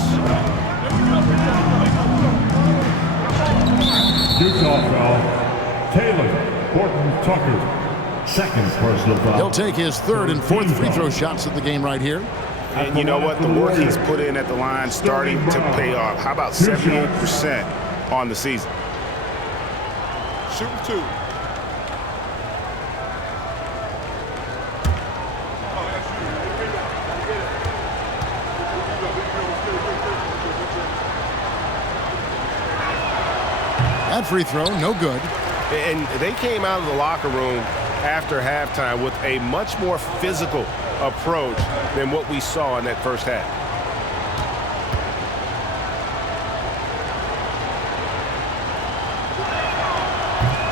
Utah foul. Taylor Horton Tucker. Second personal foul. He'll take his third and fourth free throw shots of the game right here. And you know what? The work he's put in at the line starting to pay off. How about 78% on the season? Shooting 2. That free throw, no good. And they came out of the locker room after halftime with a much more physical approach than what we saw in that first half.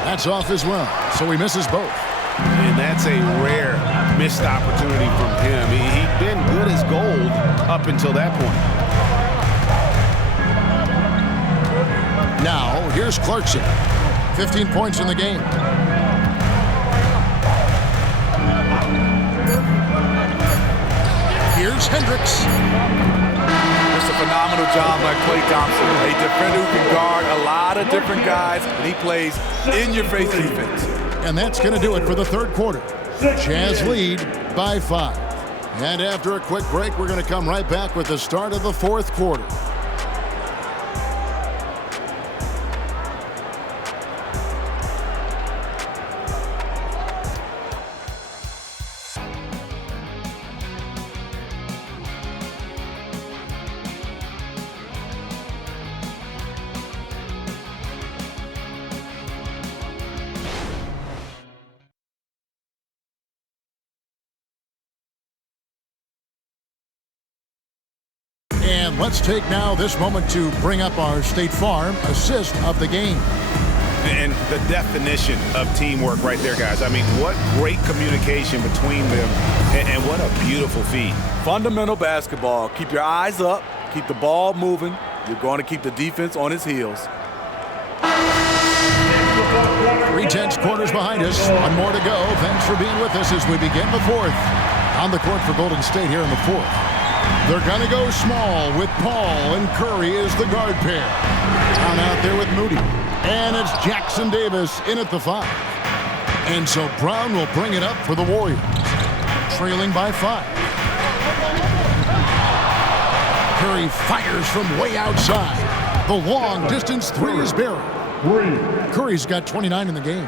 That's off as well, so he misses both. And that's a rare missed opportunity from him. He'd been good as gold up until that point. Now, here's Clarkson. 15 points in the game. Here's Hendricks. It's a phenomenal job by Klay Thompson. A defender who can guard a lot of different guys, and he plays in-your-face defense. And that's going to do it for the third quarter. Jazz lead by 5. And after a quick break, we're going to come right back with the start of the fourth quarter. And let's take now this moment to bring up our State Farm assist of the game. And the definition of teamwork right there, guys. I mean, what great communication between them, and what a beautiful feed. Fundamental basketball. Keep your eyes up. Keep the ball moving. You're going to keep the defense on its heels. 3 tenths quarters behind us. One more to go. Thanks for being with us as we begin the fourth. On the court for Golden State here in the fourth. They're going to go small with Paul and Curry as the guard pair. Down out there with Moody. And it's Jackson Davis in at the 5. And so Brown will bring it up for the Warriors. Trailing by 5. Curry fires from way outside. The long distance 3 is buried. Curry's got 29 in the game.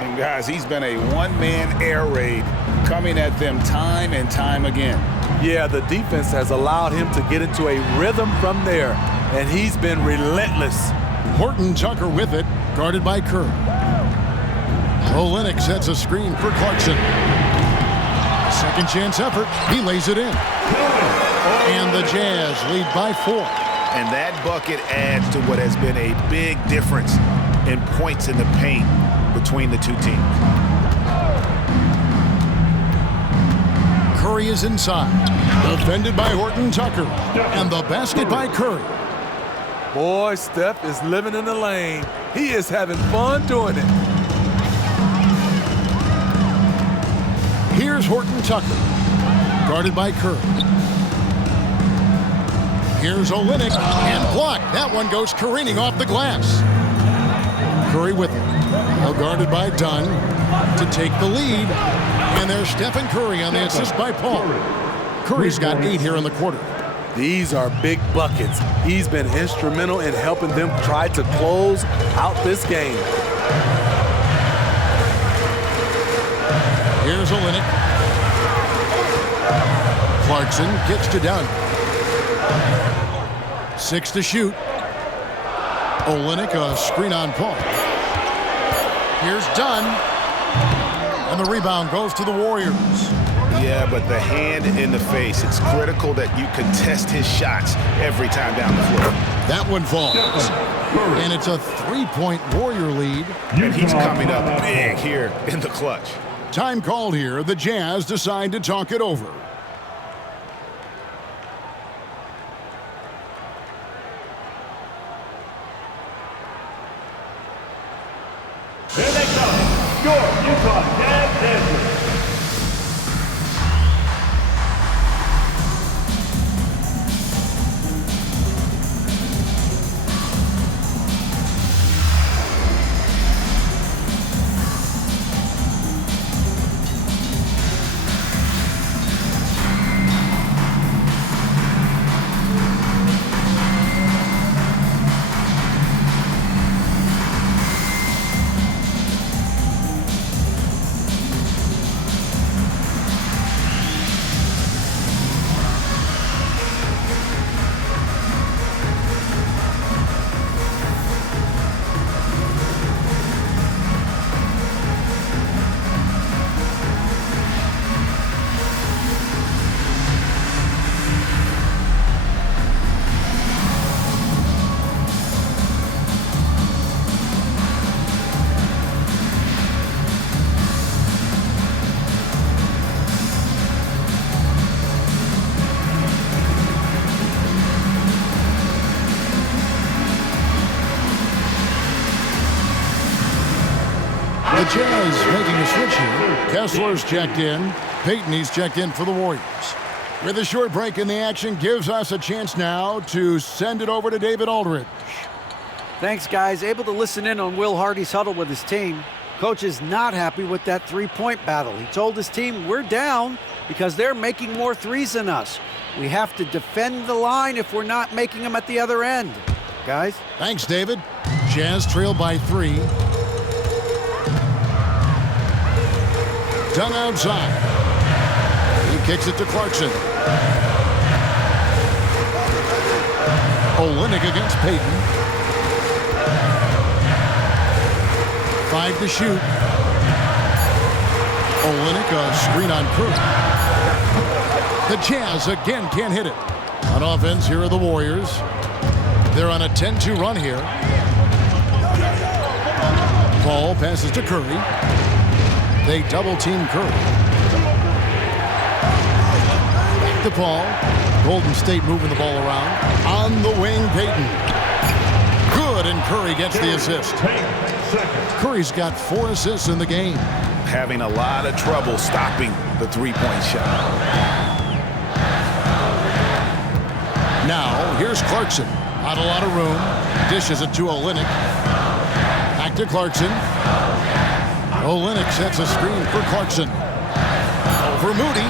And guys, he's been a one-man air raid coming at them time and time again. Yeah, the defense has allowed him to get into a rhythm from there, and he's been relentless. Horton Tucker with it, guarded by Curry. Olynyk sets a screen for Clarkson. Second chance effort, he lays it in. And the Jazz lead by 4. And that bucket adds to what has been a big difference in points in the paint between the two teams. Curry is inside. Defended by Horton Tucker. And the basket by Curry. Boy, Steph is living in the lane. He is having fun doing it. Here's Horton Tucker. Guarded by Curry. Here's Olynyk and blocked. That one goes careening off the glass. Curry with it. Well guarded by Dunn to take the lead. And there's Stephen Curry on the assist by Paul. Curry's got 8 here in the quarter. These are big buckets. He's been instrumental in helping them try to close out this game. Here's Olynyk. Clarkson gets to Dunn. 6 to shoot. Olynyk, a screen on Paul. Here's Dunn. And the rebound goes to the Warriors. Yeah, but the hand in the face. It's critical that you contest his shots every time down the floor. That one falls. And it's a 3-point Warrior lead. And he's coming up big here in the clutch. Time called here. The Jazz decide to talk it over. Here they come. Your Utah Jazz Dancers. The Jazz making a switch here. Kessler's checked in. Payton, he's checked in for the Warriors. With a short break in the action, gives us a chance now to send it over to David Aldridge. Thanks, guys. Able to listen in on Will Hardy's huddle with his team. Coach is not happy with that three-point battle. He told his team, we're down because they're making more threes than us. We have to defend the line if we're not making them at the other end. Guys? Thanks, David. Jazz trail by 3. Dunn outside. He kicks it to Clarkson. Olynyk against Payton. 5 to shoot. Olynyk, a screen on Curry. The Jazz again can't hit it. On offense, here are the Warriors. They're on a 10-2 run here. Ball passes to Curry. They double-team Curry. Back to Paul. Golden State moving the ball around. On the wing, Payton. Good, and Curry gets the assist. Curry's got 4 assists in the game. Having a lot of trouble stopping the three-point shot. Now, here's Clarkson. Not a lot of room. Dishes it to Olynyk. Back to Clarkson. Olynyk sets a screen for Clarkson. Over Moody.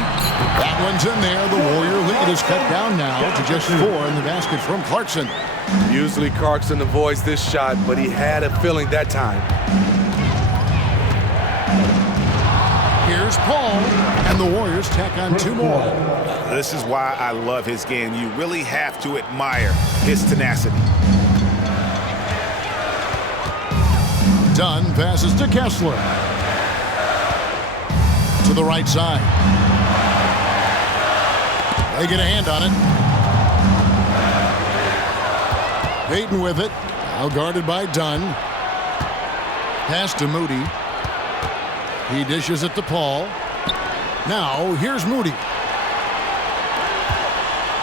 That one's in there. The Warrior lead is cut down now to just 4 in the basket from Clarkson. Usually Clarkson avoids this shot, but he had a feeling that time. Here's Paul, and the Warriors tack on 2 more. This is why I love his game. You really have to admire his tenacity. Dunn passes to Kessler. To the right side. They get a hand on it. Payton with it. Now guarded by Dunn. Pass to Moody. He dishes it to Paul. Now, here's Moody.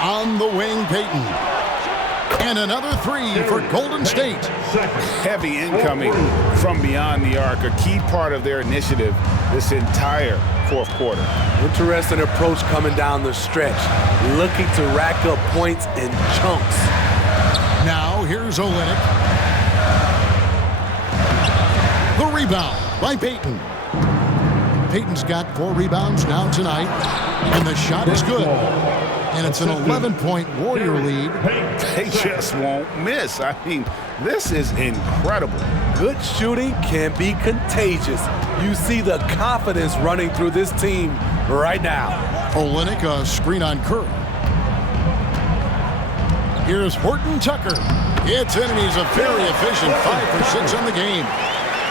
On the wing, Payton. And another 3 for Golden State. Heavy incoming from beyond the arc, a key part of their initiative this entire fourth quarter. Interesting approach coming down the stretch, looking to rack up points in chunks. Now, here's Olynyk. The rebound by Payton. Payton's got 4 rebounds now tonight, and the shot is good. And it's an 11-point Warrior lead. They just won't miss. I mean, this is incredible. Good shooting can be contagious. You see the confidence running through this team right now. Olynyk, a screen on Curry. Here's Horton Tucker. It's in, and he's a very efficient 5 for 6 on the game.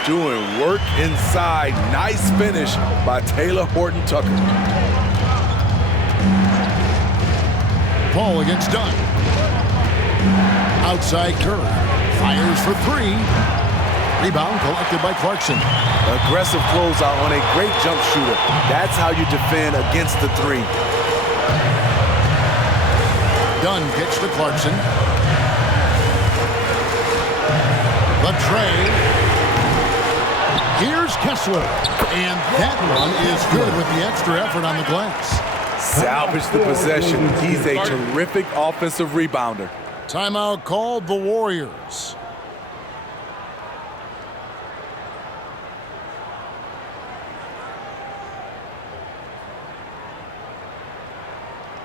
Doing work inside. Nice finish by Taylor Horton Tucker. Paul against Dunn. Outside Curry. Fires for 3. Rebound collected by Clarkson. Aggressive closeout on a great jump shooter. That's how you defend against the 3. Dunn gets to Clarkson. The tray. Here's Kessler. And that one is good with the extra effort on the glass. Salvage the possession. He's a terrific offensive rebounder. Timeout called the Warriors.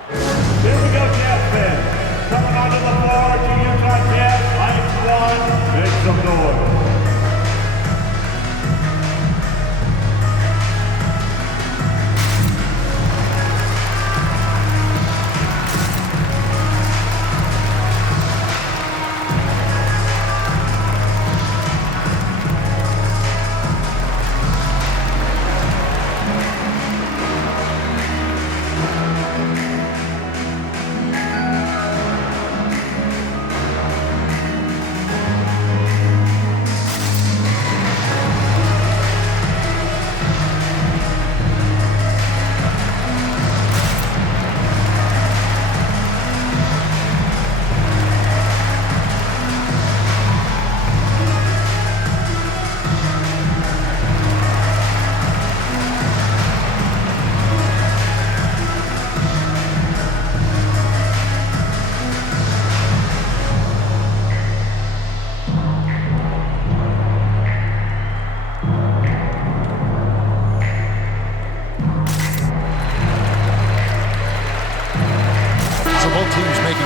Here we go, Jazz fans. Coming onto the floor to Utah Jazz. Ice One, make some noise.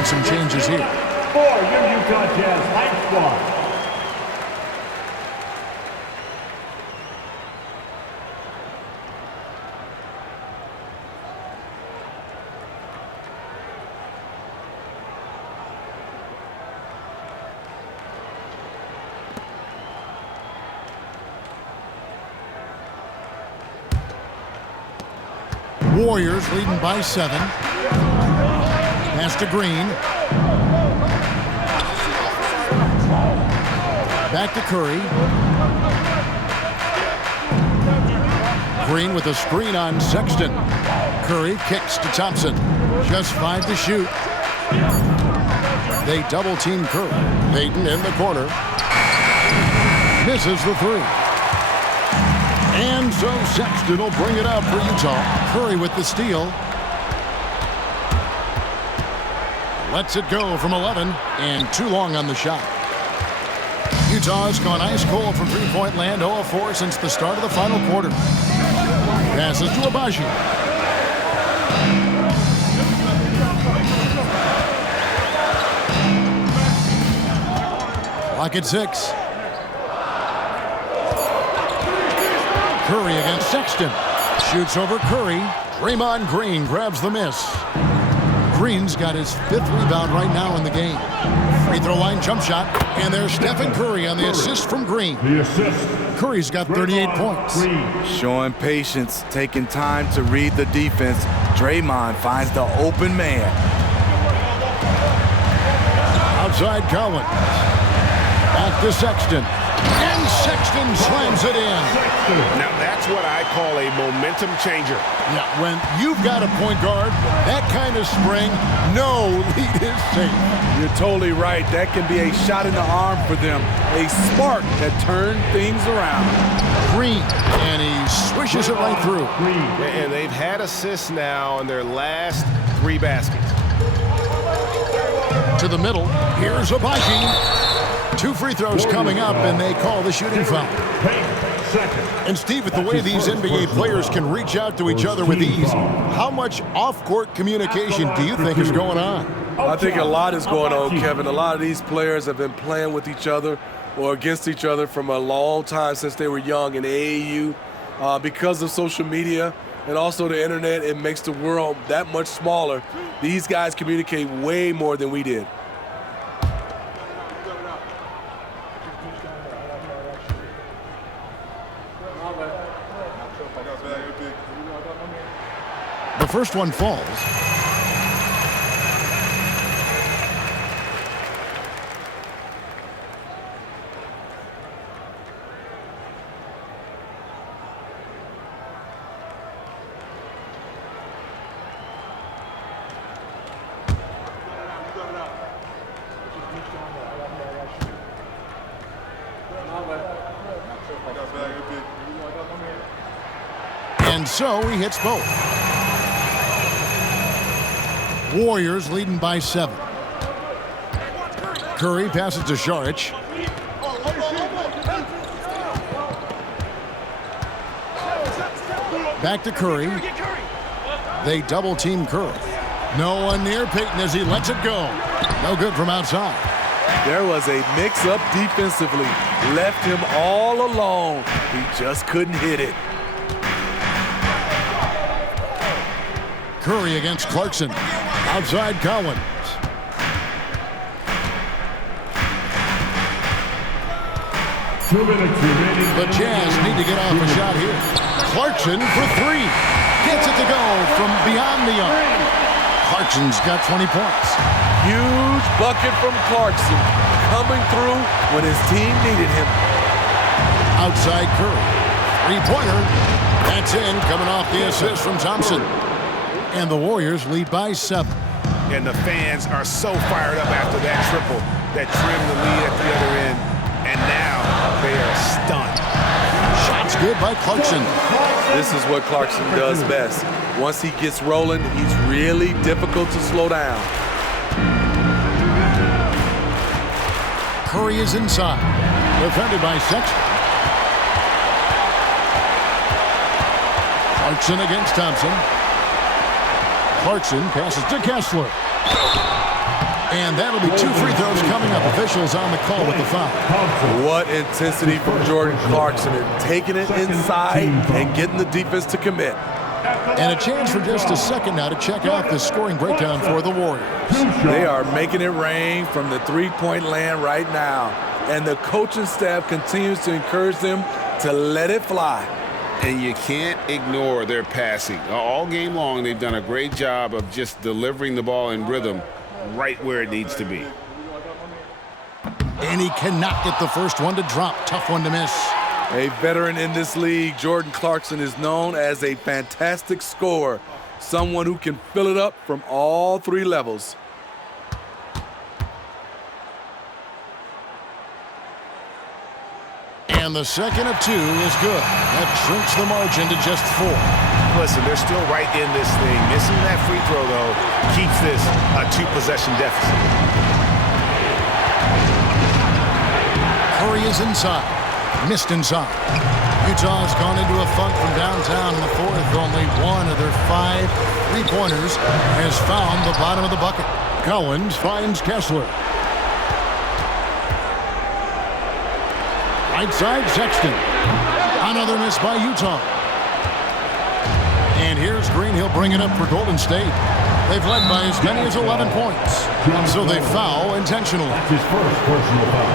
Some changes here. For your Utah Jazz Hype Squad. Warriors leading by 7. Pass to Green. Back to Curry. Green with a screen on Sexton. Curry kicks to Thompson. Just 5 to shoot. They double team Curry. Payton in the corner. Misses the 3. And so Sexton will bring it up for Utah. Curry with the steal. Lets it go from 11 and too long on the shot. Utah has gone ice cold from three-point land, 0 of 4 since the start of the final quarter. Passes to Abaji. Clock at 6. Curry against Sexton. Shoots over Curry. Draymond Green grabs the miss. Green's got his 5th rebound right now in the game. Free throw line jump shot. And there's Stephen Curry on the assist from Green. The assist. Curry's got 38 points. Showing patience, taking time to read the defense. Draymond finds the open man. Outside Collins. Back to Sexton. And Sexton slams it in. Now that's what I call a momentum changer. Yeah, when you've got a point guard, that kind of spring, no lead is safe. You're totally right. That can be a shot in the arm for them. A spark that turned things around. Green, and he swishes it right through. And they've had assists now in their last 3 baskets. To the middle, here's Abaji. 2 free throws coming up, and they call the shooting foul. And Steve, with the way these NBA players can reach out to each other with ease, how much off-court communication do you think is going on? I think a lot is going on, Kevin. A lot of these players have been playing with each other or against each other from a long time since they were young in AAU. Because of social media and also the internet, it makes the world that much smaller. These guys communicate way more than we did. The first one falls. And so he hits both. Warriors leading by 7. Curry passes to Šarić. Back to Curry. They double team Curry. No one near Payton as he lets it go. No good from outside. There was a mix-up defensively. Left him all alone. He just couldn't hit it. Curry against Clarkson. Outside Collins. The Jazz need to get off a shot here. Clarkson for 3. Gets it to go from beyond the arc. Clarkson's got 20 points. Huge bucket from Clarkson. Coming through when his team needed him. Outside Curry. 3-pointer. That's in, coming off the assist from Thompson. And the Warriors lead by 7. And the fans are so fired up after that triple that trimmed the lead at the other end. And now they are stunned. Shots good by Clarkson. This is what Clarkson does best. Once he gets rolling, he's really difficult to slow down. Curry is inside. Defended by Sexton. Clarkson against Thompson. Clarkson passes to Kessler. And that'll be 2 free throws coming up. Officials on the call with the foul. What intensity from Jordan Clarkson, and taking it inside and getting the defense to commit. And a chance for just a second now to check out the scoring breakdown for the Warriors. They are making it rain from the three-point land right now. And the coaching staff continues to encourage them to let it fly. And you can't ignore their passing. All game long, they've done a great job of just delivering the ball in rhythm right where it needs to be. And he cannot get the first one to drop. Tough one to miss. A veteran in this league, Jordan Clarkson is known as a fantastic scorer, someone who can fill it up from all three levels. And the second of 2 is good. That shrinks the margin to just 4. Listen, they're still right in this thing. Missing that free throw, though, keeps this a 2-possession deficit. Curry is inside. Missed inside. Utah's gone into a funk from downtown in the fourth. Only one of their 5 3-pointers has found the bottom of the bucket. Collins finds Kessler. Right side, Sexton. Another miss by Utah. And here's Green. He'll bring it up for Golden State. They've led by as many as 11 points. So they foul intentionally. That's his first personal foul.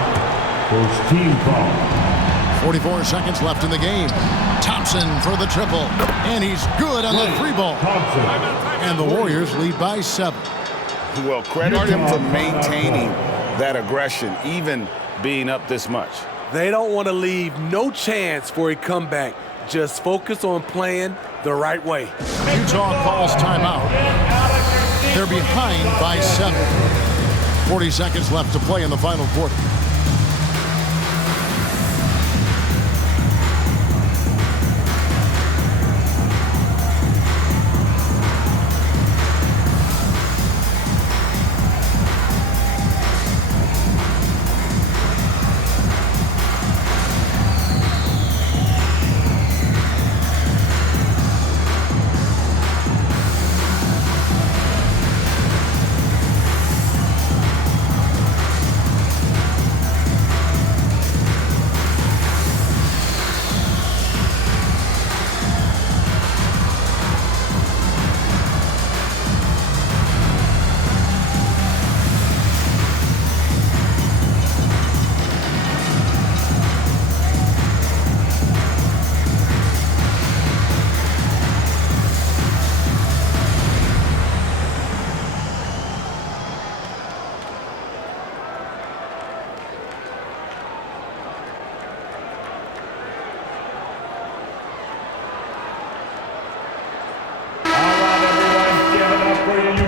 First team foul. 44 seconds left in the game. Thompson for the triple. And he's good on the 3 ball. And the Warriors lead by 7. Well, credit them for maintaining that aggression, even being up this much. They don't want to leave no chance for a comeback. Just focus on playing the right way. Utah calls timeout. They're behind by 7. 40 seconds left to play in the final quarter.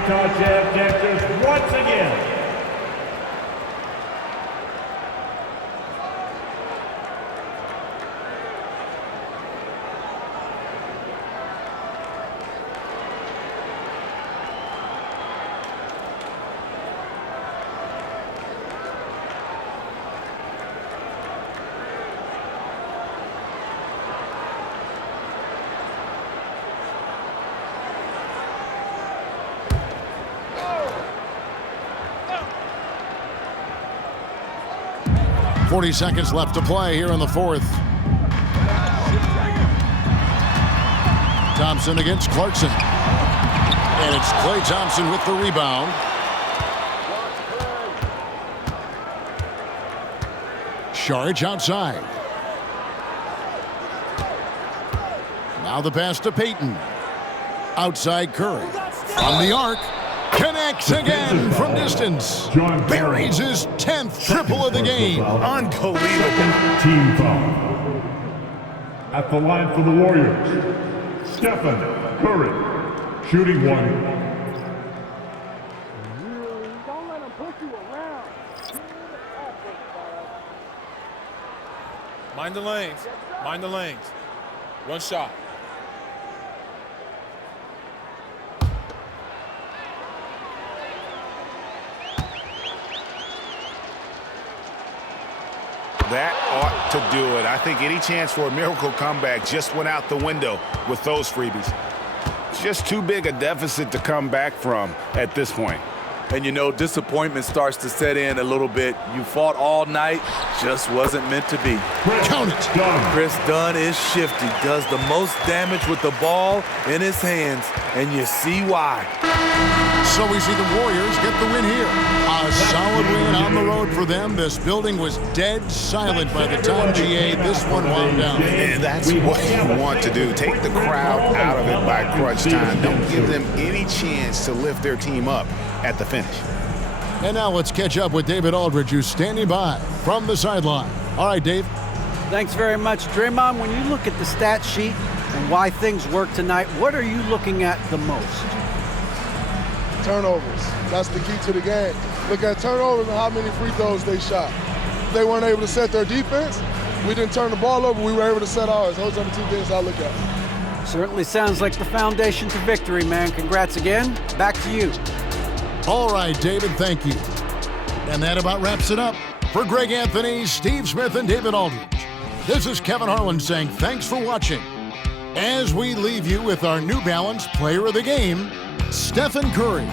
Utah Jazz Dancers once again. .40 seconds left to play here in the fourth. Thompson against Clarkson. And it's Klay Thompson with the rebound. Saric outside. Now the pass to Payton. Outside Curry. From the arc. Connects again from distance. Buries his 10th triple of the game. Unbelievable. Team foul. At the line for the Warriors, Stephen Curry, shooting one. Don't let him push you around. Mind the lanes. Mind the lanes. One shot. That ought to do it. I think any chance for a miracle comeback just went out the window with those freebies. Just too big a deficit to come back from at this point. And you know, disappointment starts to set in a little bit. You fought all night, just wasn't meant to be. Count it. Chris Dunn is shifty, does the most damage with the ball in his hands, and you see why. So we see the Warriors get the win here. A solid win on the road for them. This building was dead silent by the time, GA, this one wound down. And that's what you want to do. Take the crowd out of it by crunch time. Don't give them any chance to lift their team up at the finish. And now let's catch up with David Aldridge, who's standing by from the sideline. All right, Dave. Thanks very much, Draymond. When you look at the stat sheet and why things work tonight, what are you looking at the most? Turnovers. That's the key to the game. Look at turnovers and how many free throws they shot. They weren't able to set their defense. We didn't turn the ball over. We were able to set ours. Those are the two things I look at. Certainly sounds like the foundation to victory, man. Congrats again. Back to you. All right, David, thank you. And that about wraps it up. For Greg Anthony, Steve Smith, and David Aldridge, this is Kevin Harlan saying thanks for watching. As we leave you with our New Balance Player of the Game, Stephen Curry.